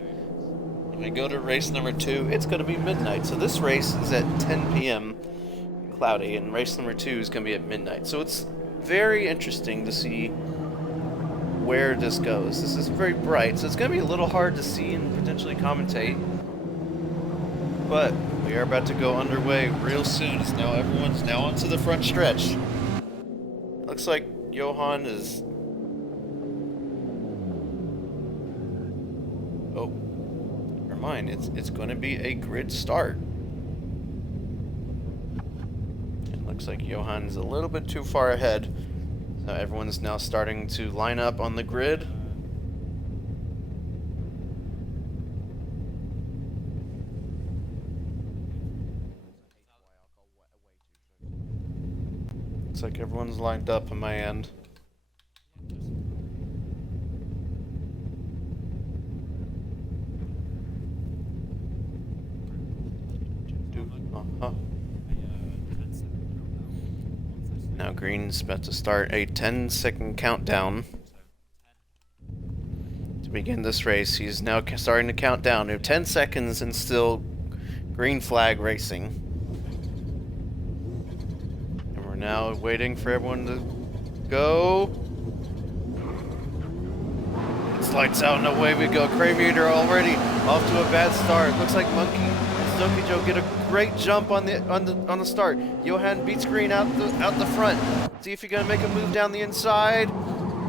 to race number 2, it's going to be midnight. So this race is at 10 p.m. cloudy, and race number 2 is going to be at midnight. So it's very interesting to see where this goes. This is very bright, so it's going to be a little hard to see and potentially commentate. But we are about to go underway real soon. As now everyone's now onto the front stretch. Looks like Johan is... Oh. Mind, it's going to be a grid start. It looks like Johan's a little bit too far ahead. So everyone's now starting to line up on the grid. Looks like everyone's lined up on my end. Now Green's about to start a 10-second countdown to begin this race. He's now starting to count down to 10 seconds and still green flag racing. And we're now waiting for everyone to go. It's lights out and away we go. Craviator already off to a bad start. Looks like Monkey and Stokey Joe get a great jump on the start. Johan beats Green out the front. See if he's gonna make a move down the inside.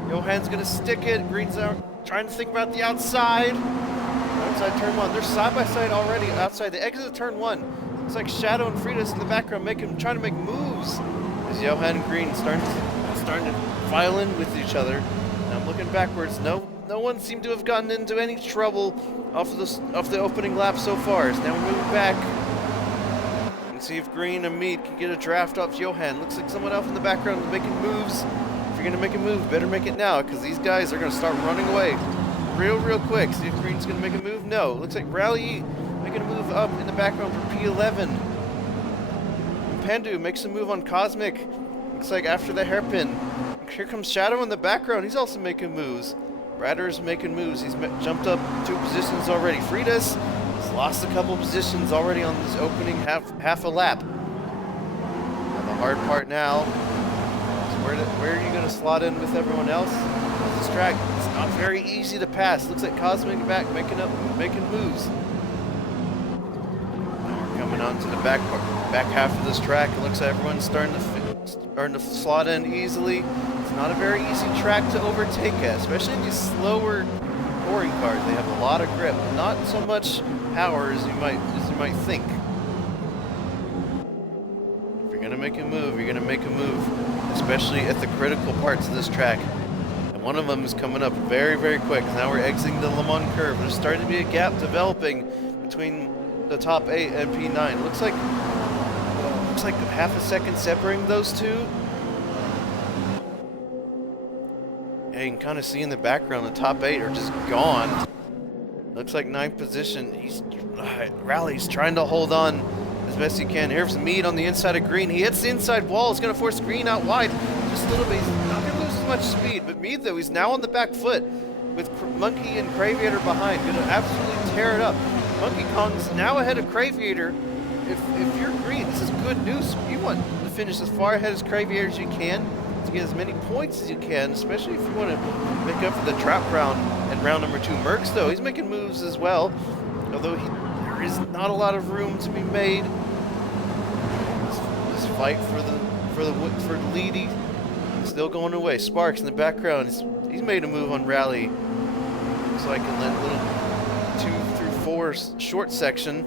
Johan's gonna stick it. Green's out, trying to think about the outside. Outside turn 1. They're side by side already outside the exit of turn 1. It's like Shadow and Frida's in the background trying to make moves. As Johan and Green starting to file in with each other. And I'm looking backwards. No one seemed to have gotten into any trouble off the opening lap so far. So now we're moving back. And see if Green and Mead can get a draft off Johan. Looks like someone else in the background is making moves. If you're gonna make a move, better make it now, because these guys are gonna start running away real quick. See if Green's gonna make a move. No, looks like Rally making a move up in the background for P11. And Pandu makes a move on Cosmic. Looks like after the hairpin. Here comes Shadow in the background. He's also making moves. Radder's making moves. He's jumped up 2 positions already. Frida's has lost a couple positions already on this opening half a lap. Now the hard part now is where are you going to slot in with everyone else? This track is not very easy to pass. Looks like Cosmic back making moves. Now we're coming on to the back half of this track. It looks like everyone's starting to slot in easily. It's not a very easy track to overtake at, especially in these slower touring cars. They have a lot of grip, not so much power as you might think. If you're gonna make a move, you're gonna make a move, especially at the critical parts of this track. And one of them is coming up very quick. Now we're exiting the Le Mans curve. There's starting to be a gap developing between the top 8 and P9. Looks like half a second separating those two. Yeah, you can kind of see in the background the top 8 are just gone. Looks like 9th position. Rally's trying to hold on as best he can. Here's Mead on the inside of Green. He hits the inside wall. It's going to force Green out wide just a little bit. He's not going to lose as much speed. But Mead, though, he's now on the back foot with Monkey and Craviator behind. Going to absolutely tear it up. Monkey Kong's now ahead of Craviator. If you're Green, this is good news. You want to finish as far ahead as Craviator as you can to get as many points as you can, especially if you want to make up for the trap round and round number 2. Merckx, though, he's making moves as well, although there is not a lot of room to be made. This fight for the lead is still going away. Sparks in the background, he's made a move on Rally. Looks like in that little 2 through 4 short section.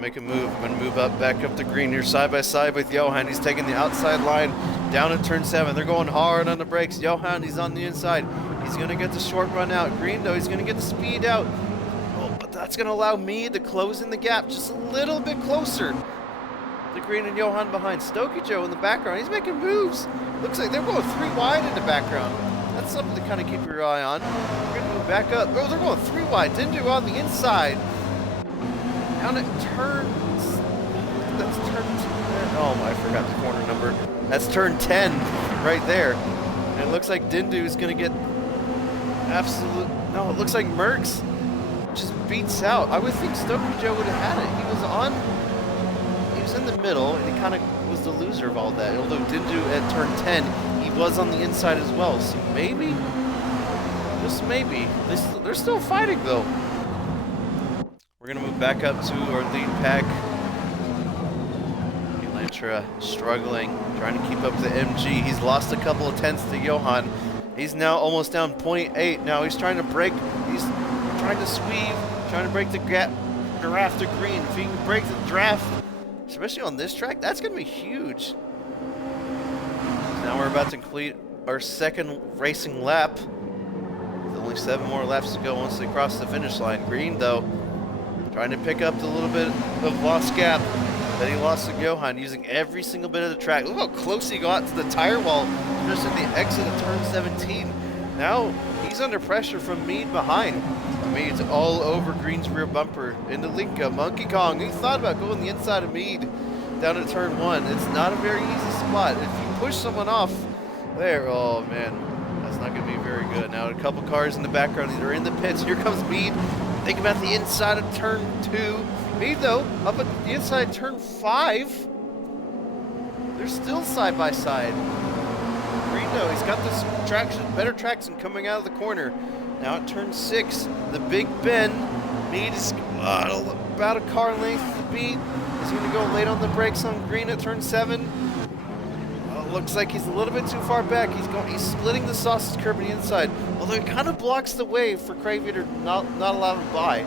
Make a move. I'm going to move back up to Green here side by side with Johan. He's taking the outside line down in turn 7. They're going hard on the brakes. Johan, he's on the inside. He's going to get the short run out. Green, though, he's going to get the speed out. Oh, but that's going to allow me to close in the gap just a little bit closer to Green and Johan behind. Stokey Joe in the background. He's making moves. Looks like they're going 3 wide in the background. That's something to kind of keep your eye on. We're going to move back up. Oh, they're going 3 wide. Dindu on the inside. Down at that's turn 10. Oh, I forgot the corner number. That's turn 10 right there. And it looks like Dindu is going to get no, it looks like Merckx just beats out. I would think Stokey Joe would have had it. He was in the middle, and he kind of was the loser of all that. Although Dindu at turn 10, he was on the inside as well. So maybe, just maybe, they're still fighting though. We're going to move back up to our lead pack. Elantra struggling, trying to keep up the MG. He's lost a couple of tenths to Johan. He's now almost down 0.8. Now he's trying to break, he's trying to sweep, trying to break the draft to Green. If he can break the draft, especially on this track, that's going to be huge. So now we're about to complete our 2nd racing lap. With only 7 more laps to go once they cross the finish line. Green, though, trying to pick up the little bit of lost gap that he lost to Johan, using every single bit of the track. Look how close he got to the tire wall just at the exit of turn 17. Now he's under pressure from Mead behind. Mead's all over Green's rear bumper into Linka. Monkey Kong, he thought about going the inside of Mead down at turn 1. It's not a very easy spot. If you push someone off there, oh man, that's not going to be very good. Now a couple cars in the background, they're in the pits. Here comes Mead. Think about the inside of turn 2. Mead, though, up at the inside of turn 5. They're still side by side. Green, though, he's got this better traction coming out of the corner. Now at turn 6, the Big Ben. Mead is about a car length to beat. He's going to go late on the brakes on green at turn 7. Looks like he's a little bit too far back. He's splitting the sausage curb on the inside, although it kind of blocks the way for Craviator to not allow him by.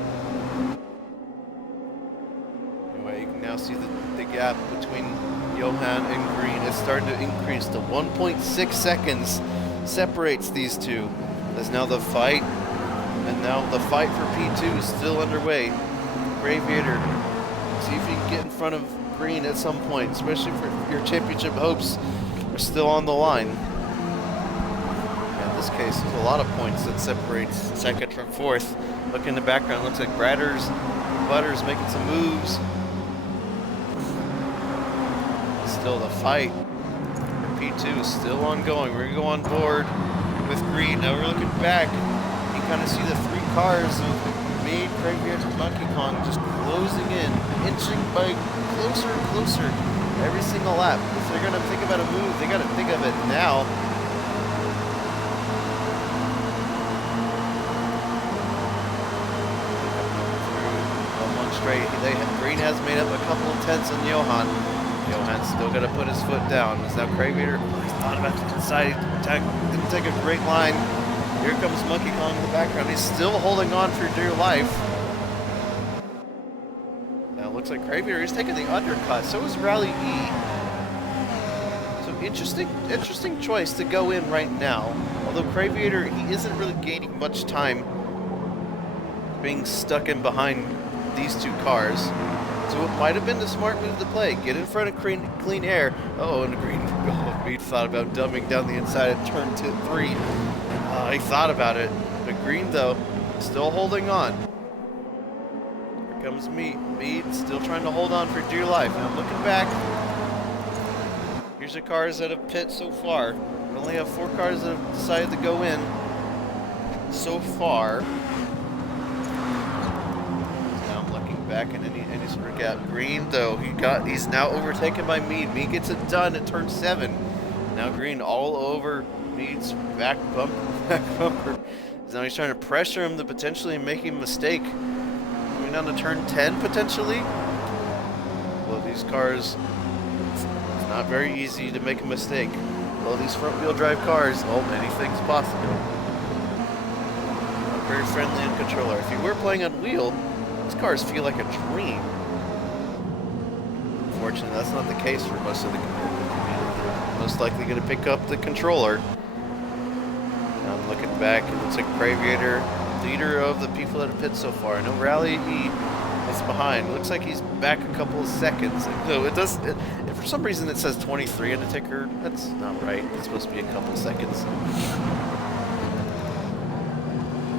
Anyway, you can now see the gap between Johan and Green is starting to increase. The 1.6 seconds separates these two. There's now the fight, and now the fight for P2 is still underway. Craviator, see if you can get in front of Green at some point, especially for your championship hopes are still on the line. In this case, there's a lot of points that separates second from fourth. Look in the background, looks like Butters making some moves. Still the fight for P2 is still ongoing. We're gonna go on board with Green. Now we're looking back. You can kind of see the 3 cars of me, Craviator, and Monkey Kong just closing in, inching by closer and closer every single lap. If they're gonna think about a move, they gotta think of it now. One straight. Green has made up a couple of tenths on Johan. Johan's still got to put his foot down. It's now Craviator. He's thought about the inside. Didn't take a great line. Here comes Monkey Kong in the background. He's still holding on for dear life. Now it looks like Craviator is taking the undercut. So is Rally E. So interesting choice to go in right now. Although Craviator, he isn't really gaining much time being stuck in behind these 2 cars. So it might have been the smart move to play. Get in front of clean air. Uh-oh, and Green he thought about dumbing down the inside at turn 3. He thought about it. But Green, though, still holding on. Here comes Mead. Mead still trying to hold on for dear life. Now looking back. Here's the cars that have pit so far. We only have 4 cars that have decided to go in so far. Back in any sort of gap. Green, though, he's now overtaken by Mead. Mead gets it done at turn 7. Now Green all over Mead's back bumper. Now he's trying to pressure him to potentially make a mistake. Coming down to turn 10 potentially. Well, these cars, it's not very easy to make a mistake. Well, these front wheel drive cars, anything's possible. Not very friendly on controller. If you were playing on wheel, these cars feel like a dream. Unfortunately, that's not the case for most of the community. They're most likely going to pick up the controller. Now I'm looking back, it looks like Craviator, leader of the people that have pit so far. No Rally E is behind. It looks like he's back a couple of seconds. No, for some reason it says 23 in the ticker. That's not right. It's supposed to be a couple seconds.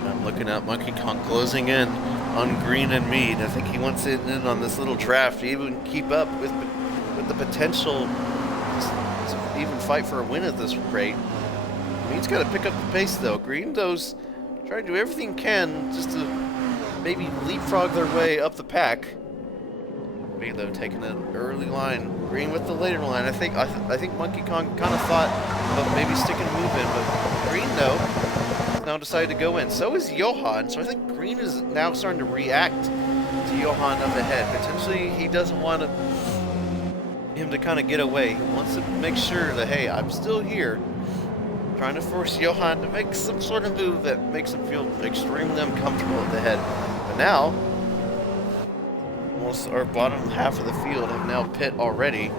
I'm looking at Monkey Kong closing in on Green and Mead. I think he wants it in on this little draft to even keep up with the potential to even fight for a win at this rate. Mead's got to pick up the pace though. Green though's trying to do everything he can just to maybe leapfrog their way up the pack. Mead though taking an early line. Green with the later line. I think Monkey Kong kind of thought about maybe sticking a move in, but Green though now decided to go in. So is Johan. So I think Green is now starting to react to Johan up ahead. Potentially he doesn't want him to kind of get away. He wants to make sure that, hey, I'm still here. Trying to force Johan to make some sort of move that makes him feel extremely uncomfortable at the head. But now, almost our bottom half of the field have now pit already.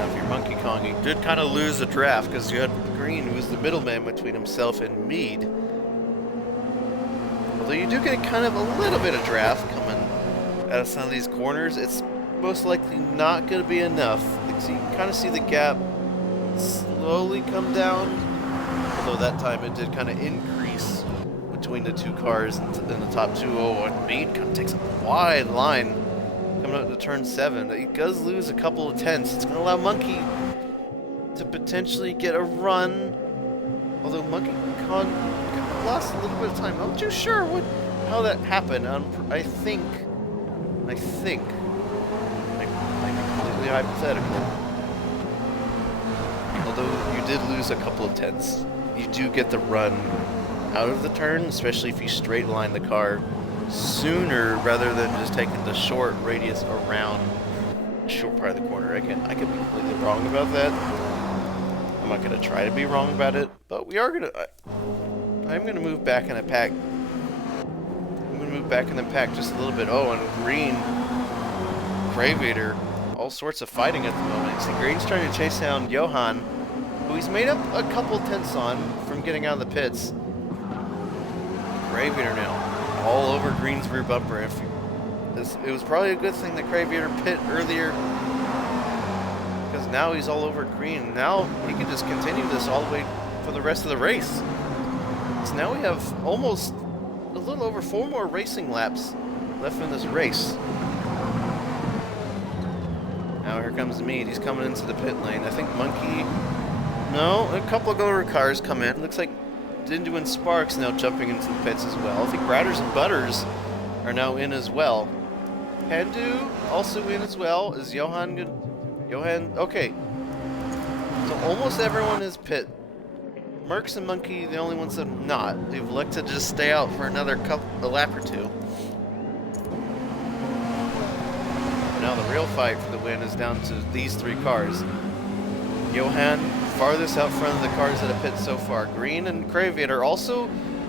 Now if you're Monkey Kong, you did kind of lose the draft because you had Green, who was the middleman between himself and Mead. Although you do get kind of a little bit of draft coming out of some of these corners, it's most likely not going to be enough. So you can kind of see the gap slowly come down, although that time it did kind of increase between the 2 cars in the top 2. Oh, and Mead kind of takes a wide line coming up to turn 7. He does lose a couple of tenths. It's going to allow Monkey to potentially get a run, although Monkey Kong lost a little bit of time. I'm not too sure how that happened. I think might be completely hypothetical. Although you did lose a couple of tenths, you do get the run out of the turn, especially if you straight line the car sooner rather than just taking the short radius around the short part of the corner. Again, I could be completely wrong about that. I'm not going to try to be wrong about it, but we are going to... I'm going to move back in the pack. I'm going to move back in the pack just a little bit. Oh, and green, Graveator, all sorts of fighting at the moment. See, green's trying to chase down Johan, who he's made up a couple tenths on from getting out of the pits. Graveator now, all over green's rear bumper. It was probably a good thing that Graveator pit earlier, because now he's all over green. Now he can just continue this all the way for the rest of the race. So now we have almost a little over 4 more racing laps left in this race. Now here comes Mead. He's coming into the pit lane. I think Monkey... No, a couple of other cars come in. Looks like Dindu and Sparks now jumping into the pits as well. I think Brouders and Butters are now in as well. Pandu also in as well. Is Johan good? Johan... Okay. So almost everyone is pit. Mercs and Monkey, the only ones that are not. They've elected to just stay out for a lap or two. Now the real fight for the win is down to these 3 cars. Johan, farthest out front of the cars that have pit so far. Green and Graveator also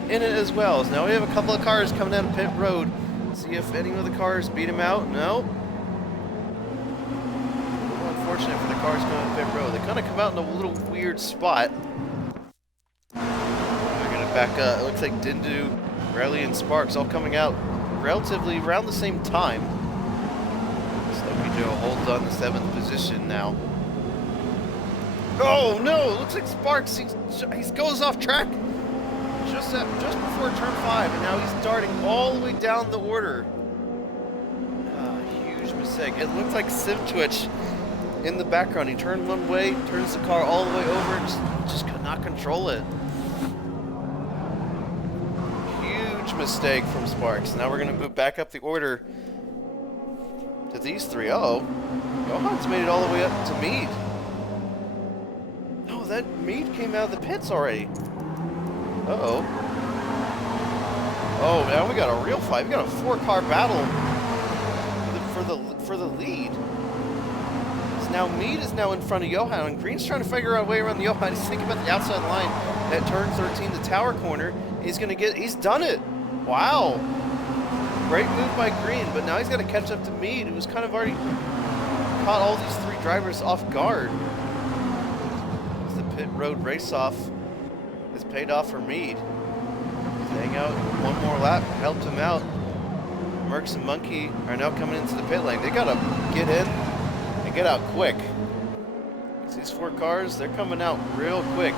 in it as well. So now we have a couple of cars coming down pit road. See if any of the cars beat him out. No. Unfortunate for the cars going down pit road. They kind of come out in a little weird spot. We're going to back up. It looks like Dindu, Rally, and Sparks all coming out relatively around the same time. Joe holds on the 7th position now. Oh no! It looks like Sparks. He goes off track just before turn 5, and now he's darting all the way down the order. Huge mistake. It looked like Sim Twitch in the background. He turned one way, turns the car all the way over, and just could not control it. Huge mistake from Sparks. Now we're going to move back up the order to these 3. Uh-oh. Johan's made it all the way up to Mead. No, that Mead came out of the pits already. Uh-oh. Oh, now we got a real fight. We got a 4-car battle for the lead. So now Mead is now in front of Johan, and Green's trying to figure out a way around the Johan. He's thinking about the outside line at turn 13, the tower corner. He's done it. Wow. Great move by Green, but now he's got to catch up to Mead, who's kind of already caught all these 3 drivers off guard. As the pit road race-off has paid off for Mead. Staying out one more lap helped him out. Mercs and Monkey are now coming into the pit lane. They got to get in and get out quick. These 4 cars, they're coming out real quick.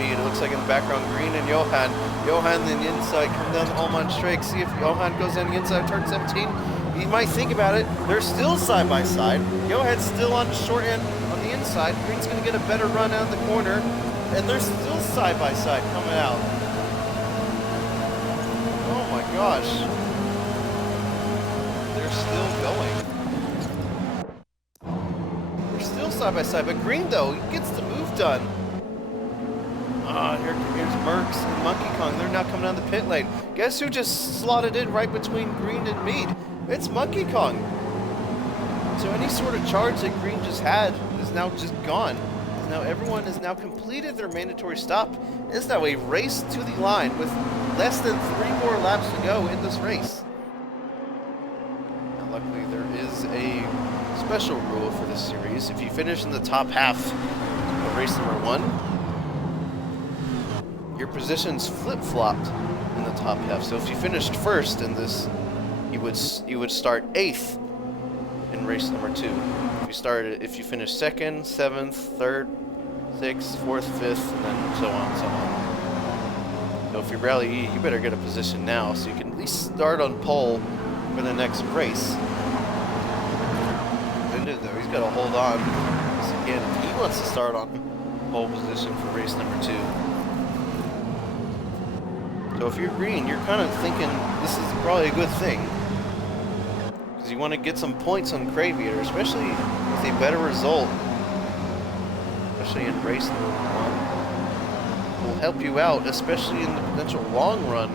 It looks like in the background, Green and Johan. Johan on the inside, come down the Almond Strike. See if Johan goes down the inside, turn 17. He might think about it. They're still side by side. Johan's still on the short end on the inside. Green's going to get a better run out of the corner. And they're still side by side coming out. Oh my gosh. They're still going. They're still side by side. But Green, though, he gets the move done. Here's Mercs and Monkey Kong. They're now coming down the pit lane. Guess who just slotted in right between Green and Mead? It's Monkey Kong. So any sort of charge that Green just had is now just gone. Now everyone has now completed their mandatory stop. It's now a race to the line with less than 3 more laps to go in this race. Now luckily there is a special rule for this series. If you finish in the top half of race number 1, your position's flip-flopped in the top half. So if you finished first in this, you would start 8th in race number 2. If you finish 2nd, 7th, 3rd, 6th, 4th, 5th, and then so on and so on. So if you're Rally E, you better get a position now so you can at least start on pole for the next race. Though he's got to hold on because again, he wants to start on pole position for race number 2. So if you're Green, you're kind of thinking this is probably a good thing. Because you want to get some points on Graveator, especially with a better result. Especially in race number 1. help you out, especially in the potential long run.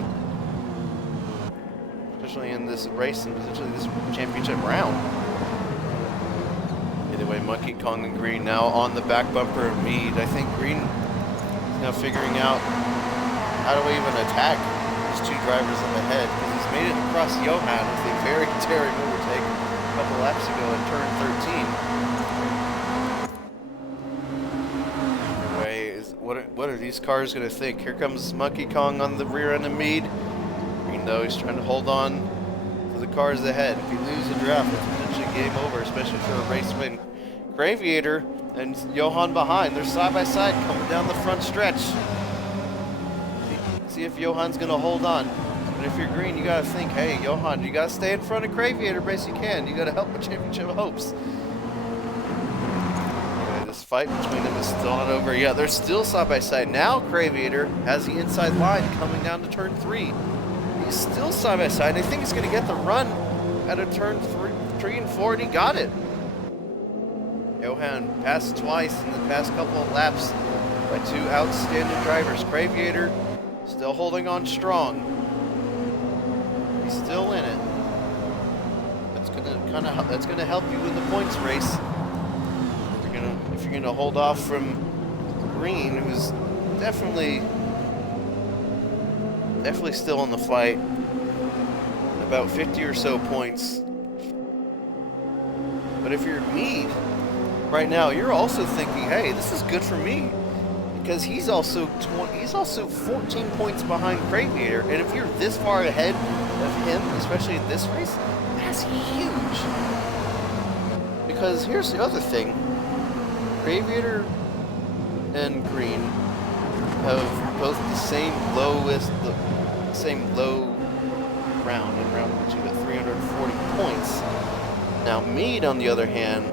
Especially in this race and potentially this championship round. Either way, Monkey Kong and Green now on the back bumper of Mead. I think Green is now figuring out how to even attack these two drivers up ahead, because he's made it across Johan with a very daring overtake a couple laps ago in turn 13. Anyway, what are these cars going to think? Here comes Monkey Kong on the rear end of Mead. Green, though, he's trying to hold on to the cars ahead. If he loses a draft, it's potentially game over, especially for a race win. Graviator and Johan behind. They're side by side coming down the front stretch. See if Johan's going to hold on. But if you're Green, you got to think, hey, Johan, you got to stay in front of Graviator best you can. You got to help with championship hopes. Anyway, this fight between them is still not over. Yeah, they're still side by side. Now Graviator has the inside line coming down to turn 3. He's still side by side. I think he's going to get the run out of turn 3 and 4, and he got it. Johan passed twice in the past couple of laps by two outstanding drivers. Graviator still holding on strong. He's still in it. That's gonna help you in the points race. If you're gonna hold off from Green, who's definitely still in the fight. About 50 or so points. But if you're Mead right now, you're also thinking, hey, this is good for me, because he's also 14 points behind Graviator, and if you're this far ahead of him, especially in this race, that's huge. Because here's the other thing: Graviator and Green have both the same low round in round 2 at 340 points. Now Mead, on the other hand,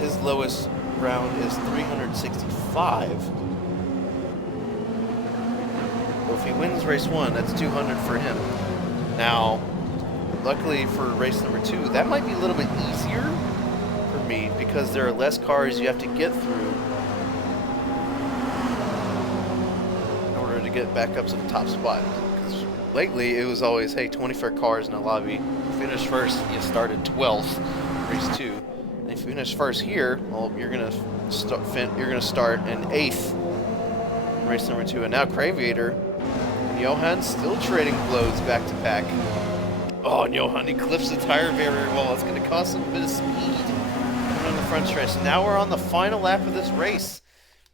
his lowest round is 365. Well, if he wins race 1, that's 200 for him. Now, luckily for race number 2, that might be a little bit easier for Mead, because there are less cars you have to get through in order to get back up to the top spot. Because lately, it was always, hey, 24 cars in a lobby. You finish first, you started 12th, race 2. And if you finish first here, well, you're gonna start in 8th, race number 2. And now Graviator and Johan still trading blows back to back. Oh, and Johan, he clips the tire very well. It's gonna cost him a bit of speed coming on the front stretch. Now we're on the final lap of this race.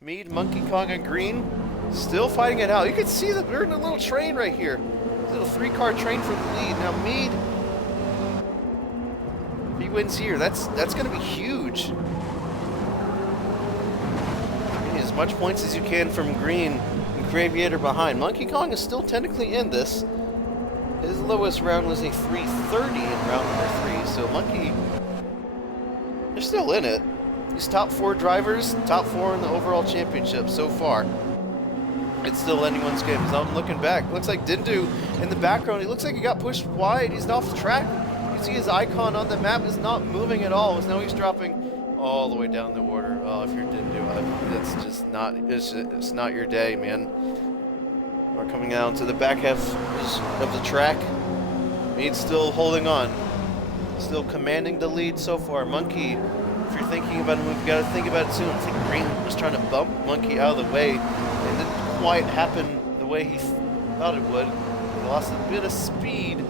Mead, Monkey Kong, and Green still fighting it out. You can see that they're in a little train right here. A little 3-car train for the lead. Now Mead, if he wins here, that's going to be huge. Getting as much points as you can from Green and Graviator behind. Monkey Kong is still technically in this. His lowest round was a 330 in round number 3. So Monkey, they're still in it. These top 4 drivers, top 4 in the overall championship so far. It's still anyone's game. So I'm looking back. Looks like Dindu in the background. He looks like he got pushed wide. He's off the track. You can see his icon on the map is not moving at all. Now he's dropping all the way down the order. Oh, if you're Dindu, it's just not. It's not your day, man. We're coming down to the back half of the track. Mead's still holding on. Still commanding the lead so far. Monkey, if you're thinking about it, we've got to think about it soon. I think Green was trying to bump Monkey out of the way. It didn't quite happen the way he thought it would. He lost a bit of speed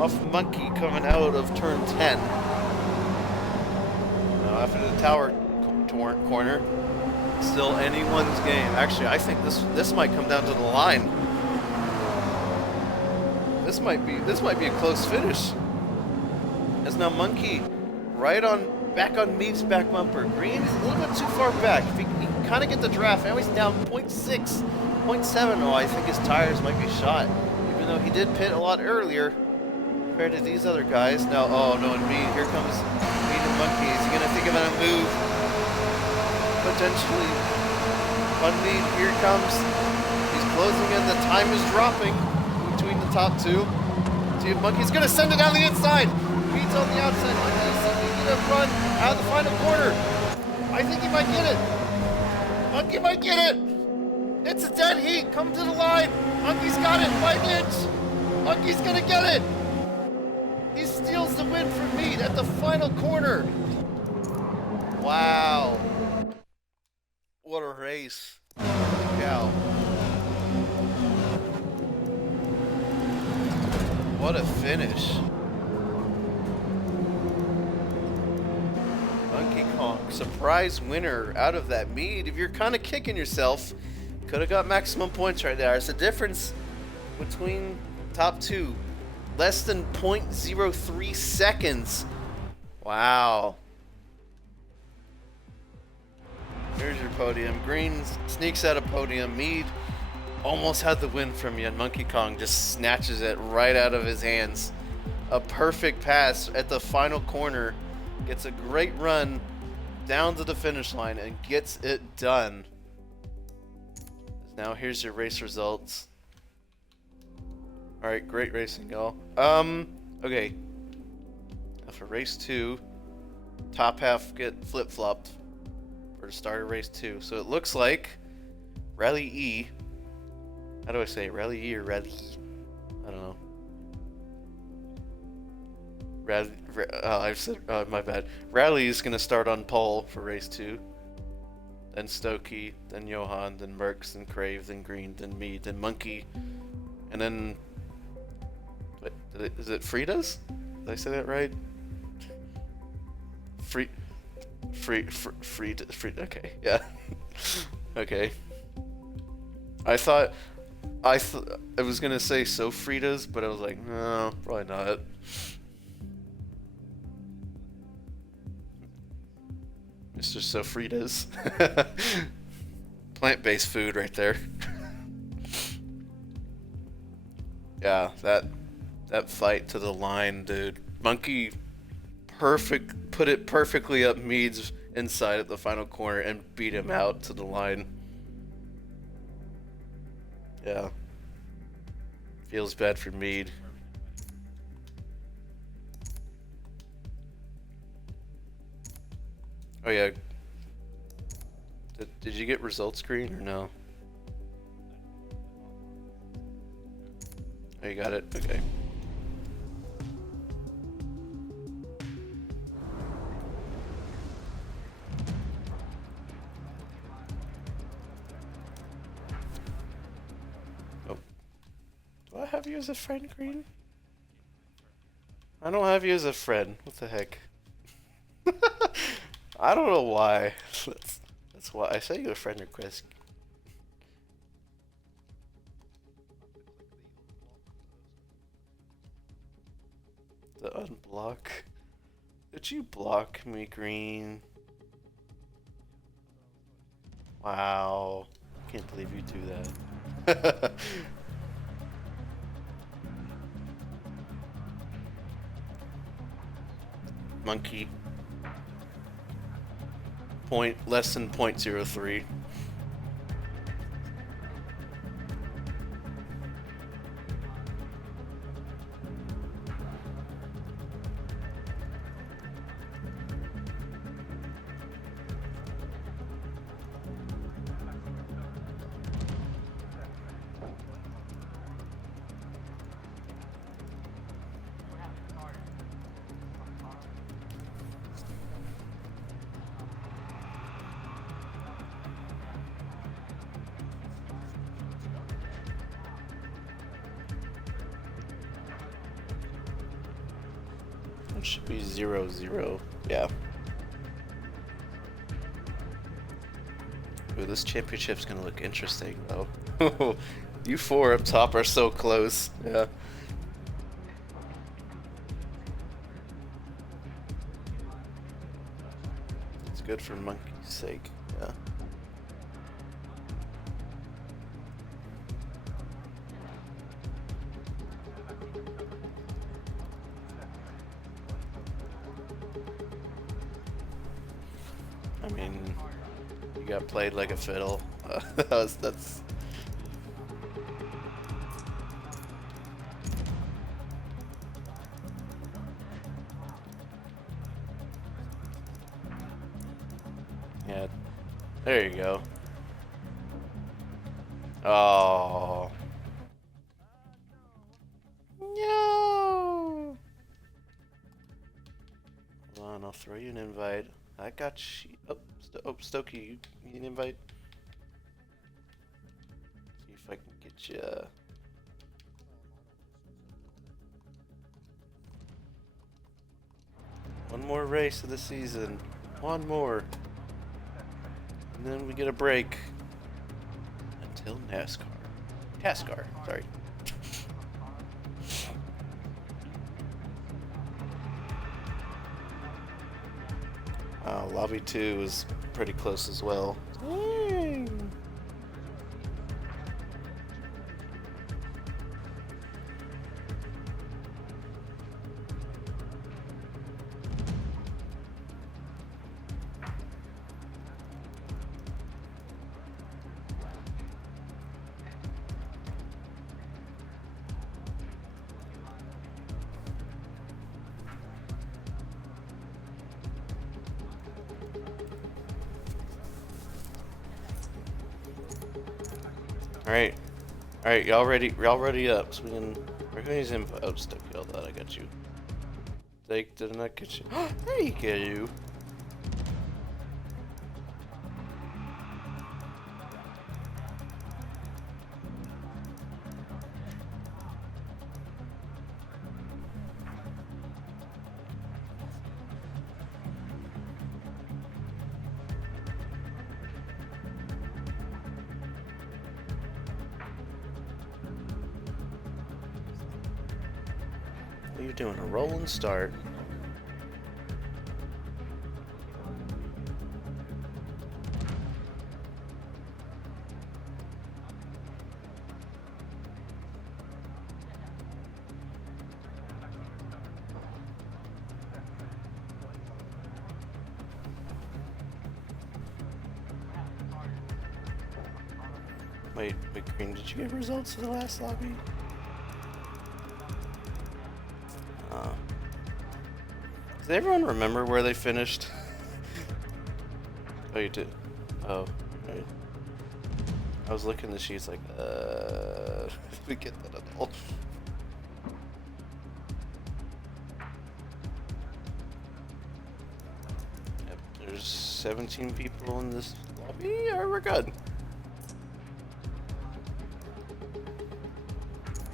off Monkey coming out of turn 10. Now after the tower corner, still anyone's game. Actually, I think this might come down to the line. This might be a close finish. As now Monkey back on Mead's back bumper. Green is a little bit too far back. If he can kind of get the draft, now he's down 0.6, 0.7. Oh, I think his tires might be shot, even though he did pit a lot earlier compared to these other guys. Now, oh no, and Mead, here comes Mead and Monkey. Is he gonna think about a move? Potentially. On Mead, here it comes. He's closing in. The time is dropping between the top 2. See if Monkey's gonna send it down the inside. Mead's on the outside. Monkey's gonna run out of the final corner. I think he might get it. Monkey might get it. It's a dead heat. Come to the line. Monkey's got it by an inch. Monkey's gonna get it. He steals the win from Mead at the final corner. Wow. What a race. Holy cow. What a finish. Monkey Kong, surprise winner out of that Mead. If you're kind of kicking yourself, could have got maximum points right there. It's the difference between top two. Less than 0.03 seconds. Wow. Here's your podium. Green sneaks out of podium. Mead almost had the win from you, and Monkey Kong just snatches it right out of his hands. A perfect pass at the final corner. Gets a great run down to the finish line and gets it done. Now here's your race results. Alright, great racing, y'all. Okay. Now for race 2, top half get flip-flopped for the start of race 2. So it looks like Rally E. How do I say it? Rally E or Rally E? I don't know. I've said, my bad. Rally is going to start on pole for race 2. Then Stokey, then Johan, then Merckx, then Crave, then Green, then Mead, then Monkey. And then... Wait, is it Frida's? Did I say that right? Free, okay, yeah. Okay. I was gonna say Sofritas, but I was like, no, probably not. Mr. Sofritas. Plant-based food right there. Yeah, that fight to the line, dude. Monkey put it perfectly up Mead's inside at the final corner and beat him out to the line. Yeah. Feels bad for Mead. Oh yeah. Did you get result screen or no? Oh, you got it? Okay. Oh. Do I have you as a friend, Green? I don't have you as a friend. What the heck? I don't know why. That's why I sent you a friend request. The unblock. Did you block me, Green? Wow. I can't believe you do that. Monkey. Less than 0.03. It should be 0-0. Yeah. Ooh, this championship's gonna look interesting, though. You four up top are so close. Yeah. It's good for Monkey's sake. Yeah. I mean, you got played like a fiddle. That's. Yeah, there you go. Oh. No. Hold on, I'll throw you an invite. I got you. Oh, Stokey, you need an invite? See if I can get you. One more race of the season. One more. And then we get a break. Until NASCAR. TASCAR, sorry. Lobby 2 is pretty close as well. Dang. Alright, y'all ready up so we can. Who needs info? Oh, Stokey, hold on, I got you. Did I not get you? There you go. What are you doing? A rolling start. Wait, Green, did you get results of the last lobby? Does everyone remember where they finished? Oh, you did. Oh, right. I was looking at the sheets like, did we get that at all? Yep, there's 17 people in this lobby. Alright, we're good.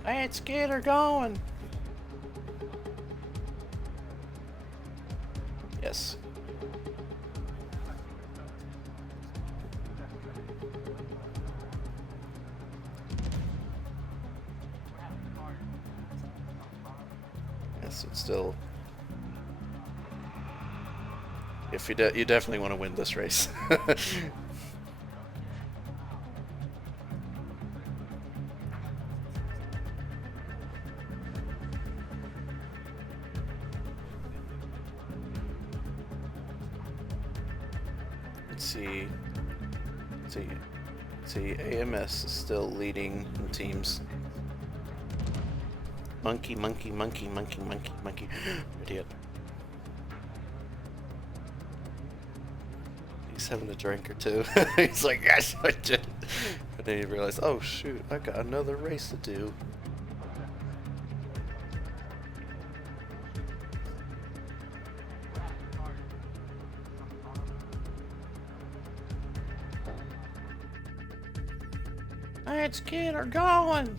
Let's get her going. Yes. Yes, it's still. If you definitely want to win this race. Let's see, AMS is still leading in teams. Monkey. Idiot. He's having a drink or two. He's like, yes, I did. But then he realized, oh shoot, I got another race to do. Let's get her going.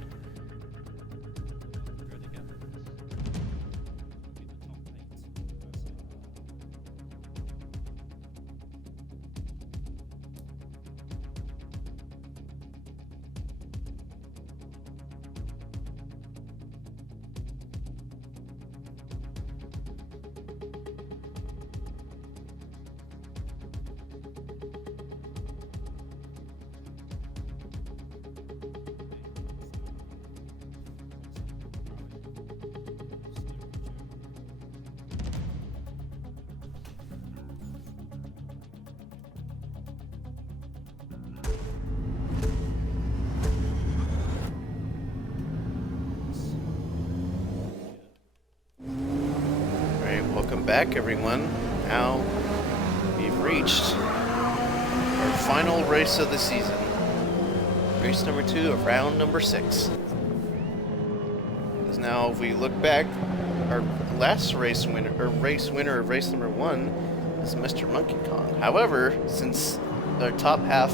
Welcome back, everyone. Now we've reached our final race of the season. Race number 2 of round number 6. Because now, if we look back, our last race winner of race number 1 is Mr. Monkey Kong. However, since our top half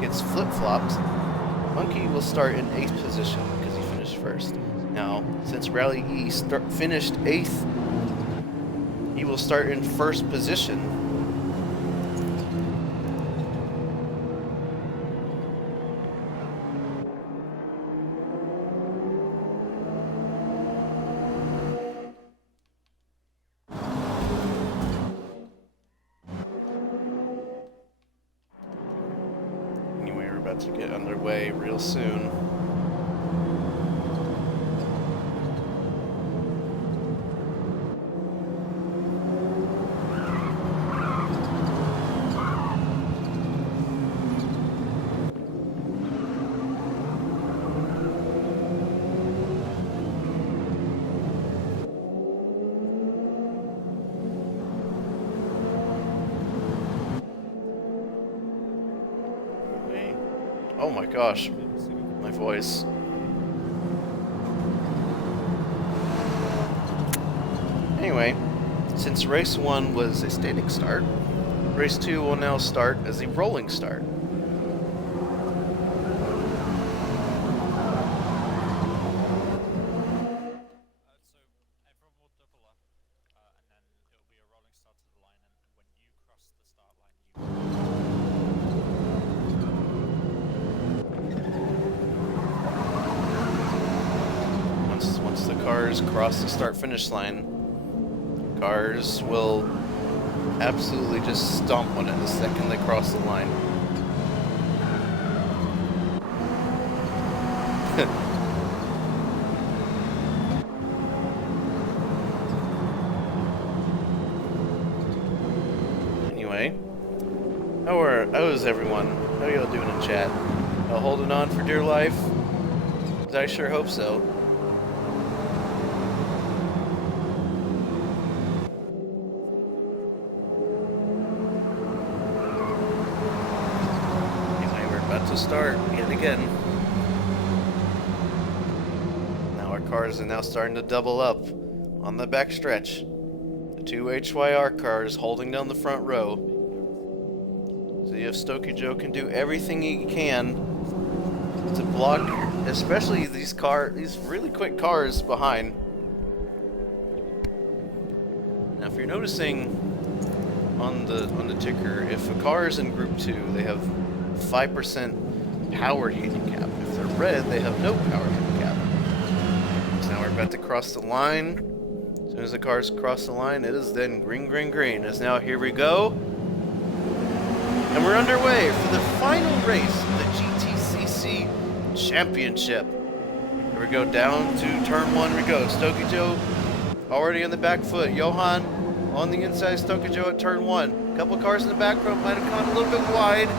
gets flip-flopped, Monkey will start in 8th position because he finished first. Now, since Rally E finished 8th, he will start in 1st position. Anyway, we're about to get underway real soon. Oh my gosh, my voice. Anyway, since race 1 was a standing start, race 2 will now start as a rolling start. So everyone will double up, and then it'll be a rolling start to the line, and when you cross the start line, Once the cars cross the start-finish line, cars will absolutely just stomp on it the second they cross the line. Anyway, how is everyone? How y'all doing in chat? Y'all holding on for dear life? 'Cause I sure hope so. Anyway, we're about to start yet again. Now our cars are now starting to double up on the back stretch. The 2 HYR cars holding down the front row. See if Stokey Joe can do everything he can to block, especially these really quick cars behind. Now, if you're noticing on the ticker, if a car is in Group 2, they have 5% power handicap. If they're red, they have no power handicap. So now we're about to cross the line. As soon as the cars cross the line, it is then green, green, green. As now, here we go. And we're underway for the final race of the GTCC Championship. Here we go, down to turn 1 we go. Stokey Joe already on the back foot. Johan on the inside, Stokey Joe at turn 1. A couple cars in the background might have gone a little bit wide.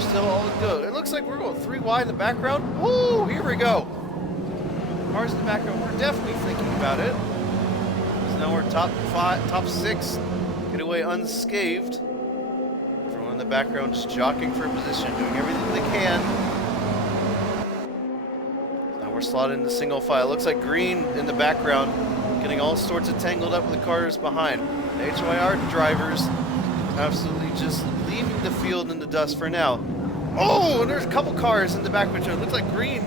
Still all good. It looks like we're going 3 wide in the background. Woo, here we go. Cars in the background, we're definitely thinking about it. So now we're top 6, get away unscathed. Everyone in the background just jockeying for a position, doing everything they can. Now we're slotted into single file. Looks like green in the background, getting all sorts of tangled up with the cars behind. The HYR drivers absolutely just leaving the field in the dust for now. Oh, and there's a couple cars in the back, which it looks like green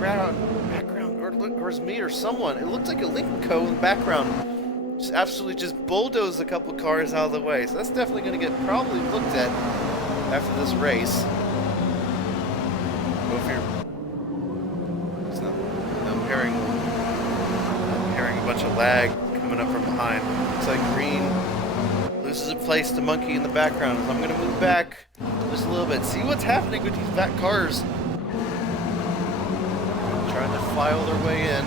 around background, or it's me or someone. It looks like a Lincoln Co. in the background. Just absolutely just bulldozed a couple cars out of the way. So that's definitely going to get probably looked at after this race. Go here. It's not, I'm hearing a bunch of lag coming up from behind. Looks like green loses a place to Monkey in the background. So I'm going to move back just a little bit. See what's happening with these back cars. Trying to file their way in.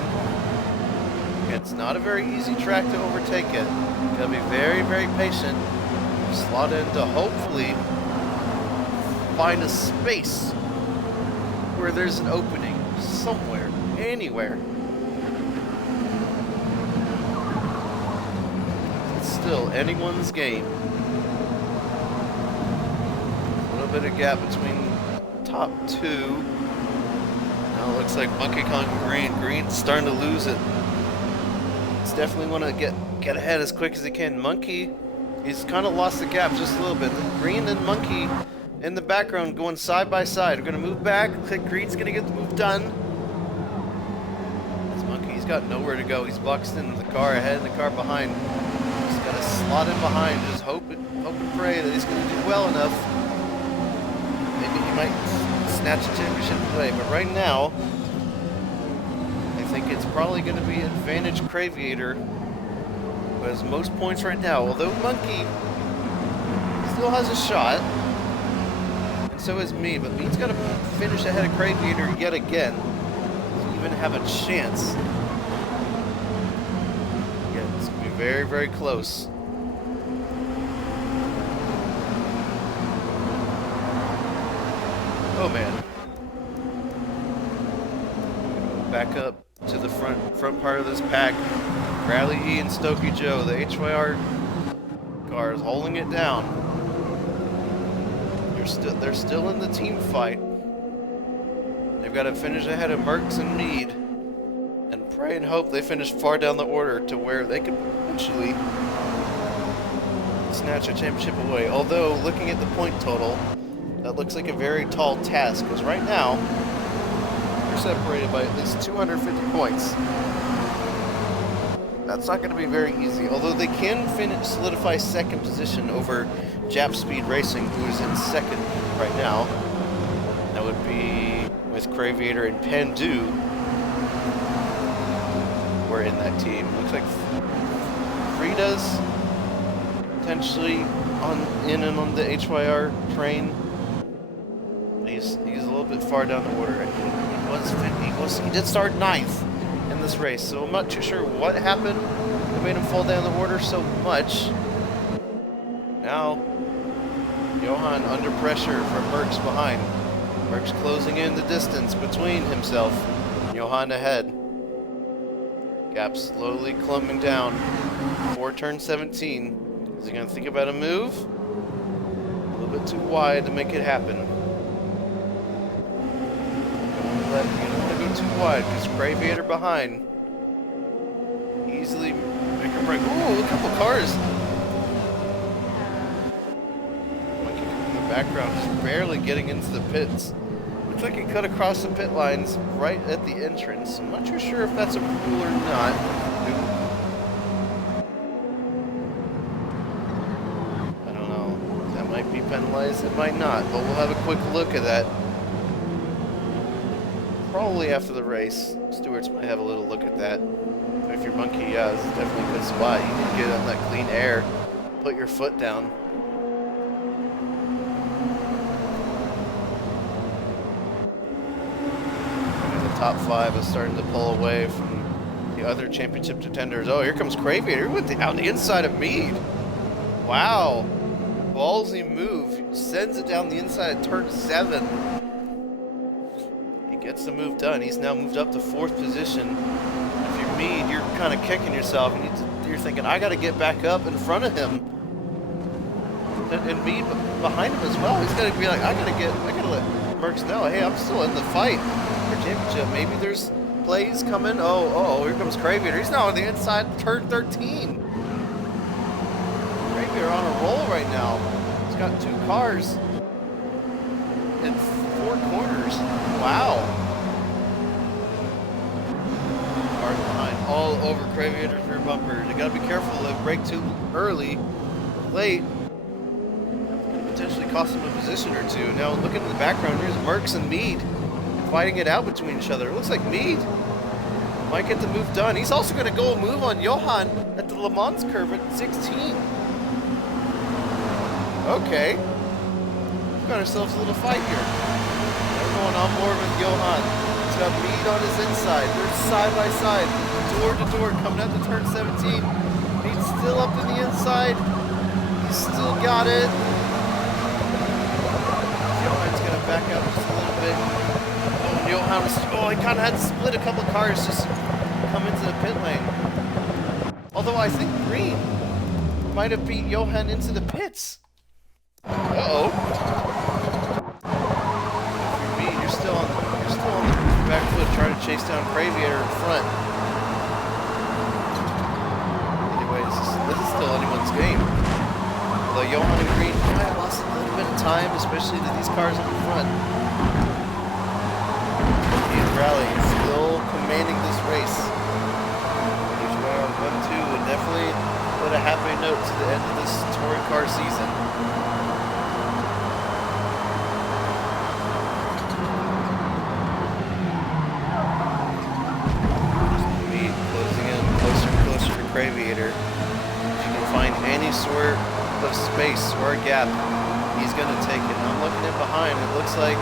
It's not a very easy track to overtake it. You gotta be very, very patient. Slot in to hopefully find a space where there's an opening somewhere, anywhere. It's still anyone's game. A little bit of gap between top 2. Now it looks like Monkey Kong Green. Green's starting to lose it. He's definitely want to get ahead as quick as he can. Monkey, he's kind of lost the gap just a little bit. Green and Monkey in the background going side by side. We're going to move back. Looks like Green's going to get the move done. This Monkey's got nowhere to go. He's boxed in the car ahead and the car behind. He's got to slot in behind. Just hope and pray that he's going to do well enough. Maybe he might snatch the championship away. But right now, I think it's probably going to be advantage Craviator, who has most points right now. Although Monkey still has a shot, and so is me. But Me's got to finish ahead of Craviator yet again to even have a chance. Yeah, it's going to be very, very close. Oh man. Back up to the front part of this pack. Rally E and Stokey Joe, the HYR cars holding it down. They're still in the team fight. They've got to finish ahead of Merckx and Mead, and pray and hope they finish far down the order to where they could potentially snatch a championship away. Although looking at the point total, that looks like a very tall task, because right now they're separated by at least 250 points. That's not going to be very easy, although they can solidify second position over Jap Speed Racing, who is in second right now. That would be with Craviator and Pandu. We're in that team. Looks like Frida's potentially in and on the HYR train. He's a little bit far down the order. He did start 9th in this race, so I'm not too sure what happened that made him fall down the order so much. Now, Johan under pressure from Merckx behind. Merckx closing in the distance between himself and Johan ahead. Gap slowly clumping down before turn 17. Is he going to think about a move? A little bit too wide to make it happen. You don't want to go too wide because Craviator behind. Easily make a break. Ooh, a couple cars. Monkey in the background, just barely getting into the pits. Looks like he cut across the pit lines right at the entrance. I'm not too sure if that's a rule or not. I don't know. That might be penalized, it might not, but we'll have a quick look at that. Probably after the race. Stewards might have a little look at that. If your Monkey, yeah, this is definitely a good spot. You need to get on that clean air. Put your foot down. And the top 5 is starting to pull away from the other championship contenders. Oh, here comes Craviator. He went down the inside of Mead. Wow. Ballsy move. Sends it down the inside of turn 7. Gets the move done. He's now moved up to 4th position. If you're Mead, you're kind of kicking yourself. You're thinking, I got to get back up in front of him. And Mead behind him as well. He's got to be like, I got to let Merckx know, hey, I'm still in the fight for championship. Maybe there's plays coming. Oh, here comes Craviator. He's now on the inside, turn 13. Craviator on a roll right now. He's got 2 cars in 4 corners. Wow. Cars behind all over Craviator's rear bumper. They gotta be careful to brake too early, late. Could potentially cost them a position or two. Now looking in the background, here's Merckx and Mead fighting it out between each other. It looks like Mead might get the move done. He's also gonna go a move on Johan at the Le Mans curve at 16. Okay. We've got ourselves a little fight here. Going on board with Johan. He's got Mead on his inside. They're side by side, door to door, coming out to turn 17. Mead's still up in the inside. He's still got it. Johan's gonna back up just a little bit. Oh, Johan he kind of had to split a couple cars just to come into the pit lane. Although I think Green might have beat Johan into the pits. Uh-oh. You're still on the back foot trying to chase down Craviator in front. Anyway, this is still anyone's game. Although Johan and Green might have lost a little bit of time, especially to these cars up in front. He's rallying, still commanding this race. HYR 1-2 would definitely put a halfway note to the end of this touring car season. Craviator. If you can find any sort of space or a gap, he's going to take it. I'm looking in behind. It looks like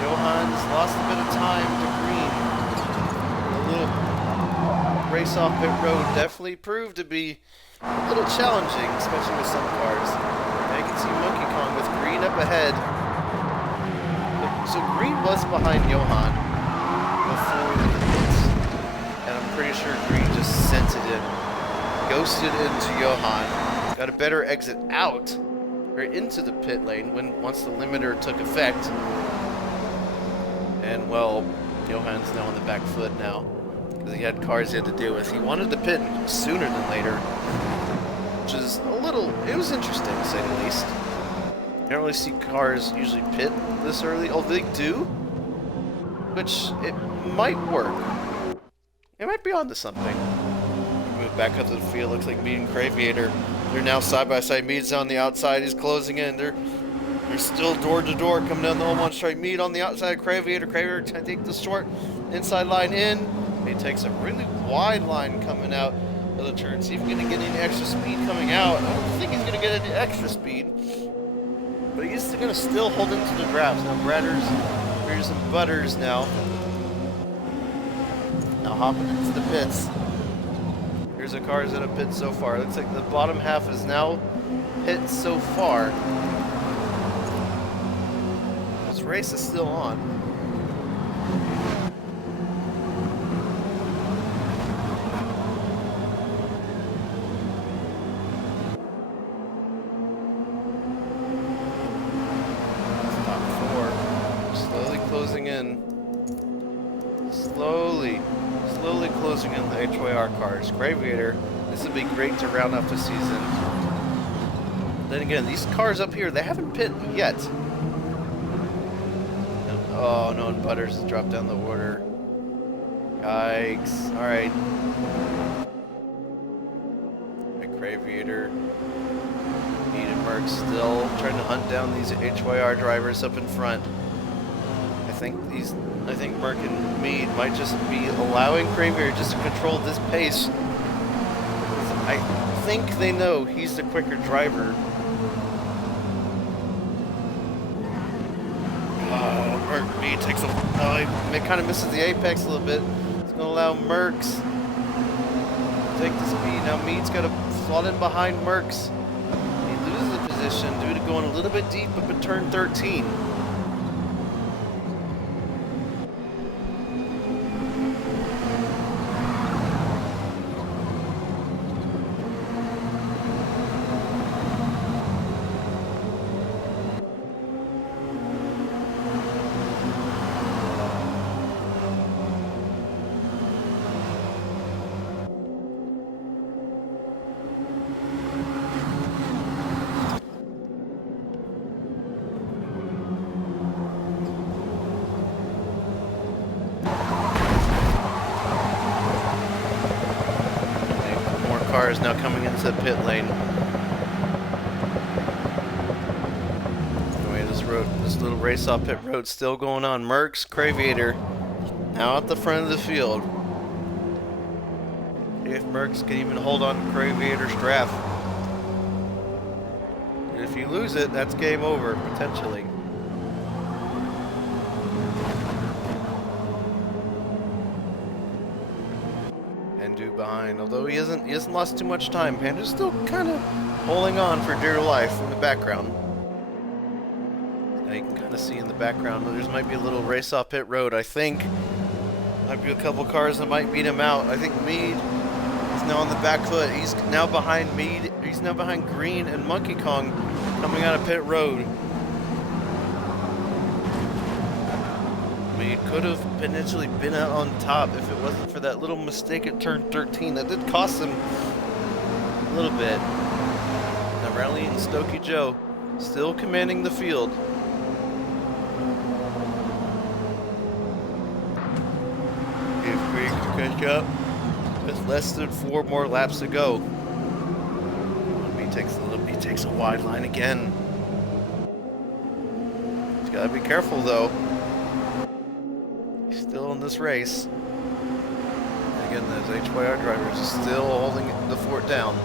Johan's lost a bit of time to Green. A little race off pit road definitely proved to be a little challenging, especially with some cars. Now you can see Monkey Kong with Green up ahead. So Green was behind Johan before the pits. And I'm pretty sure Green just sent it in. Ghosted into Johan. Got a better exit out, or into the pit lane once the limiter took effect. And well, Johan's now on the back foot now. Because he had cars he had to deal with. He wanted to pit sooner than later. Which is it was interesting to say the least. You don't really see cars usually pit this early. Oh, they do? Which, it might work. It might be onto something. Move back up to the field. Looks like Mead and Craviator. They're now side by side. Mead's on the outside. He's closing in. They're still door to door coming down the home one straight. Mead on the outside. Craviator. Craviator trying to take the short inside line in. He takes a really wide line coming out of the turn. See if he's going to get any extra speed coming out. I don't think he's going to get any extra speed. But he's going to still hold into the drafts. Now Bradders, Beers and Butters now. Now hopping into the pits. Here's the cars that have pit so far. Looks like the bottom half is now hit so far. This race is still on. Top four. Slowly closing in. Slowly closing in the HYR cars. Craviator, this would be great to round off the season. Then again, these cars up here, they haven't pit yet. Oh no, and Butters has dropped down the order. Yikes. Alright. Craviator. Mead and Merck still trying to hunt down these HYR drivers up in front. I think Merck and Mead might just be allowing Craviator just to control this pace. I think they know he's the quicker driver. Merck, Mead takes he kind of misses the apex a little bit. It's going to allow Merckx to take the speed. Now Mead's got to slot in behind Merckx. He loses the position due to going a little bit deep up at turn 13. Cars now coming into the pit lane. Anyway, this little race off pit road still going on. Merckx, Craviator now at the front of the field. If Merckx can even hold on to Craviator's draft. If you lose it, that's game over potentially. Behind, although he hasn't lost too much time. Panda's still kind of holding on for dear life in the background. Now you can kind of see in the background there's might be a little race off pit road. I think might be a couple cars that might beat him out. I think Mead is now on the back foot. He's now behind Mead. He's now behind Green and Monkey Kong coming out of pit road. Mead could have potentially been out on top if it wasn't for that little mistake at turn 13. That did cost him a little bit. Now Rally and Stokey Joe still commanding the field. If we can catch up with less than 4 more laps to go. He takes a wide line again. He's got to be careful though. He's still in this race. And again, those HYR drivers are still holding the fort down.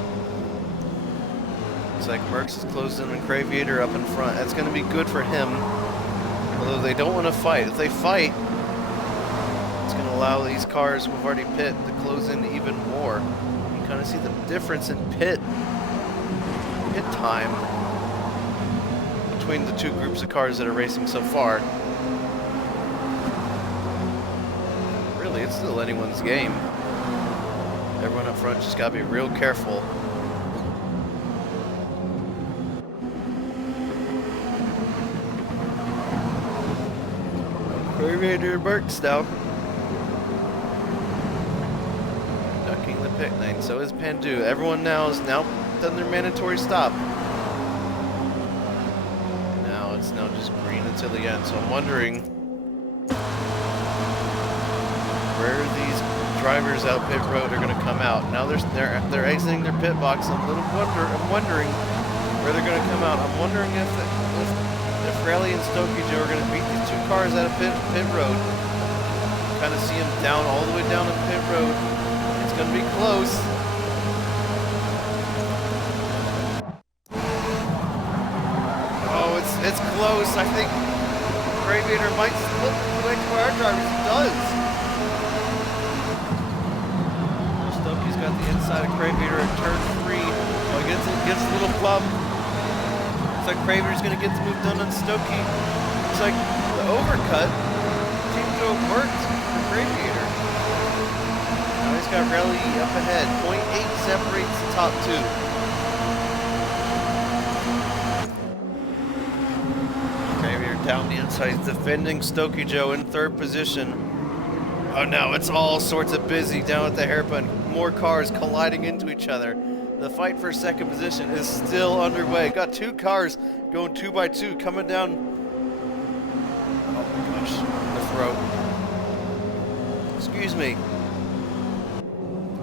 Looks like Merckx is closed in and Craviator up in front. That's going to be good for him. Although they don't want to fight. If they fight, it's going to allow these cars who've already pit to close in even more. You kind of see the difference in pit time between the two groups of cars that are racing so far. Really, it's still anyone's game. Everyone up front just gotta be real careful. Craviator Merckx now. Ducking the pit lane, so is Pandu. Everyone now is done their mandatory stop. Now it's just green until the end. So I'm wondering where these drivers out pit road are going to come out. Now they're exiting their pit box. I'm wondering where they're going to come out. I'm wondering if Rally and Stokey Joe are going to beat these two cars out of pit road. Kind of see them down all the way down in pit road. It's going to be close. It's close. I think Craviator might split the HYR drivers. He does. Stokey's got the inside of Craviator at turn 3. Oh, he gets a little bump. Looks like Craviator's going to get the move done on Stokey. Looks like the overcut seems to have worked for Craviator. Now he's got Rally up ahead. 0.8 separates the top 2. Down the inside, defending Stokey Joe in 3rd position. Oh no, it's all sorts of busy down at the hairpin. More cars colliding into each other. The fight for 2nd position is still underway. Got 2 cars going 2 by 2 coming down. Oh my gosh, the throat. Excuse me.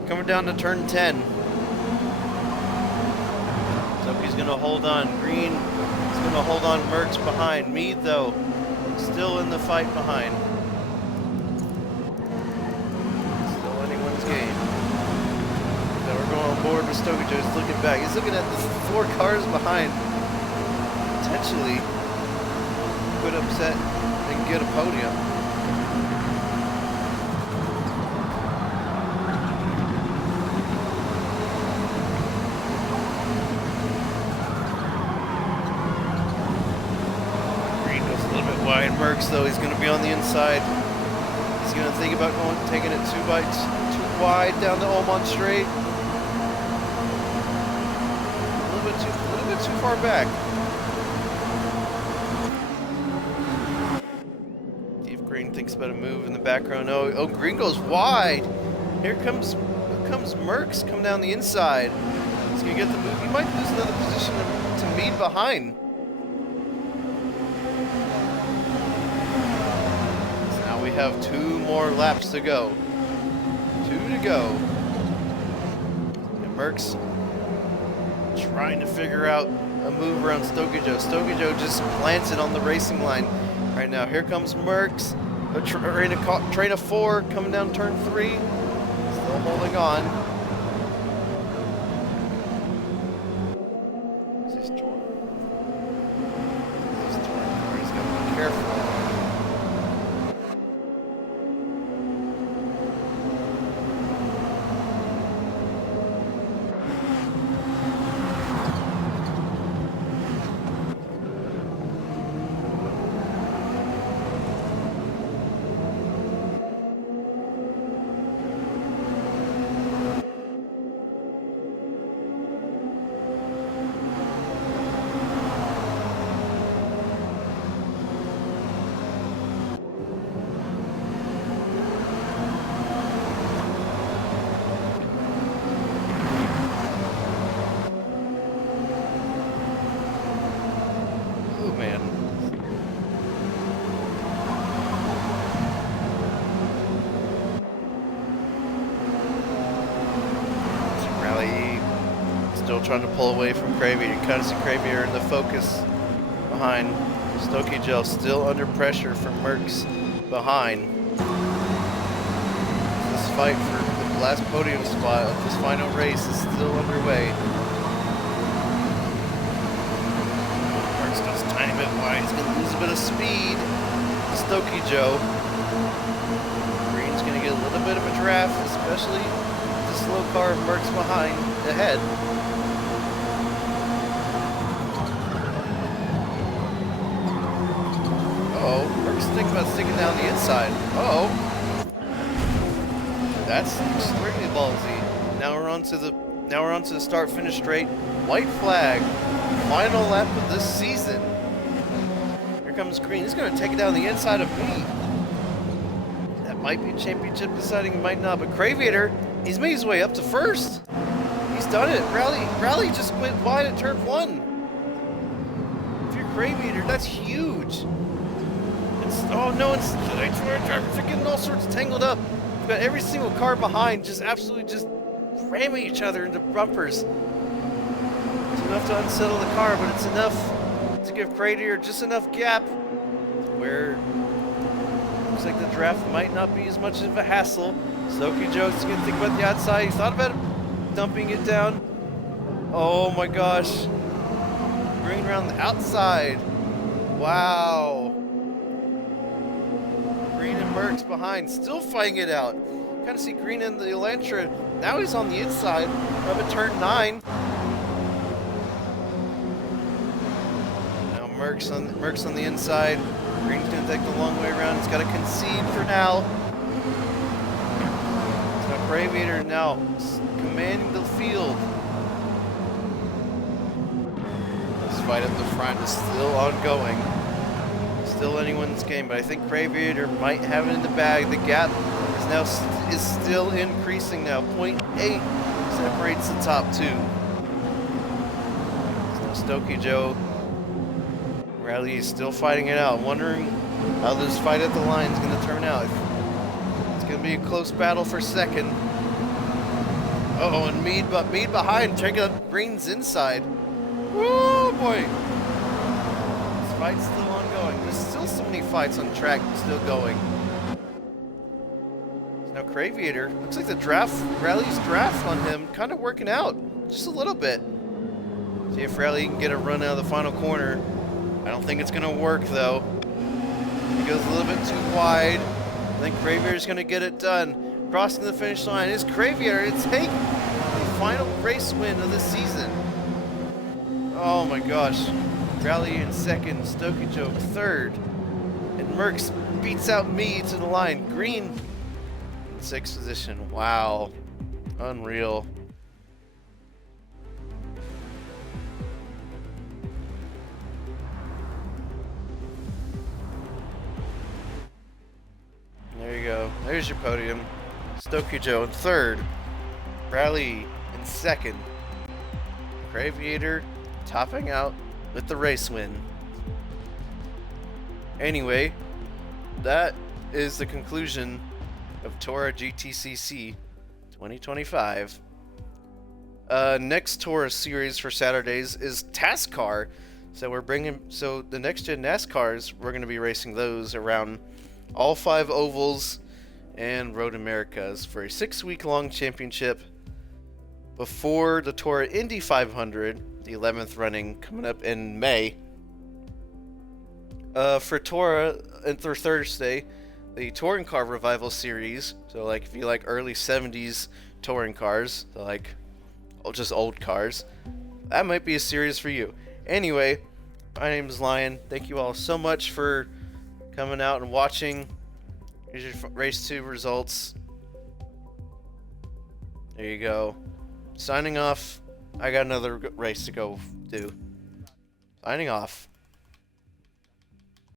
Coming down to turn 10. Stokey's gonna hold on. Green is gonna hold on Merckx behind. Mead though, still in the fight behind. Still anyone's game. Now we're going on board with Stokey Joe. He's looking back. He's looking at the 4 cars behind. Potentially could upset and get a podium. Wide Merckx though, he's going to be on the inside. He's going to think about taking it 2 wide down to Almond Straight. A little bit too far back. See if Green thinks about a move in the background. Oh, Green goes wide. Here comes Merckx coming down the inside. He's going to get the move. He might lose another position to Mead behind. We have 2 more laps to go. 2 to go. And Merckx trying to figure out a move around Stokey Joe. Stokey Joe just plants it on the racing line right now. Here comes Merckx. A train of 4 coming down turn 3. Still holding on. This is Torn. He's got to be careful. trying to pull away from Cravey. You kind of see Cravey in the focus behind. Stokey Joe still under pressure from Merckx behind. This fight for the last podium spot of this final race is still underway. Merckx goes a tiny bit wide. He's going to lose a bit of speed. Stokey Joe. Green's going to get a little bit of a draft, especially with the slow car of Merckx behind ahead. Uh-oh, Merckx thinking about sticking down the inside. Uh-oh. That's extremely ballsy. Now we're onto the start finish straight. White flag. Final lap of this season. Here comes Green. He's going to take it down the inside of me. That might be championship deciding, it might not. But Craviator, he's made his way up to first. He's done it. Rally just went wide at turn 1. If you're Craviator, that's huge. Oh no, it's getting all sorts of tangled up. We've got every single car behind just absolutely just ramming each other into bumpers. It's enough to unsettle the car, but it's enough to give Craviator just enough gap where looks like the draft might not be as much of a hassle. Stokey Joe's gonna think about the outside. He thought about dumping it down. Oh my gosh. Green around the outside. Wow. Green and Merckx behind, still fighting it out. Kind of see Green in the Elantra. Now he's on the inside of a turn 9. Now Merckx on the inside. Green's gonna take the long way around. He's got to concede for now. So Craviator now commanding the field. This fight at the front is still ongoing. Still anyone's game, but I think Craviator might have it in the bag. The gap is still increasing now. 0.8 separates the top 2. So Stokey Joe Rally is still fighting it out, wondering how this fight at the line is going to turn out. It's going to be a close battle for second. Uh-oh, and Mead behind, check out Green's inside. Woo, boy. This fight's still ongoing. There's still so many fights on track still going. Now Craviator, looks like the Rally's draft on him kind of working out just a little bit. See if Rally can get a run out of the final corner. I don't think it's going to work though. He goes a little bit too wide. I think Craviator's going to get it done. Crossing the finish line is Craviator to take the final race win of the season. Oh my gosh. Rally in second, Stokey Joe third. And Merckx beats out me to the line. Green in 6th position. Wow. Unreal. There you go. There's your podium. Stokey Joe in 3rd. Rally in 2nd. Craviator topping out with the race win. Anyway, that is the conclusion of TORA GTCC 2025. Next TORA series for Saturdays is TASCAR. So the next gen NASCARs, we're going to be racing those around all 5 ovals and Road Americas for a 6-week-long championship before the TORA Indy 500, the 11th running, coming up in May. For TORA and through Thursday, the Touring Car Revival Series. So, like, if you like early 70s touring cars, so like just old cars, that might be a series for you. Anyway, my name is Lion. Thank you all so much for coming out and watching. Here's your race 2 results. There you go. Signing off. I got another race to go do. Signing off.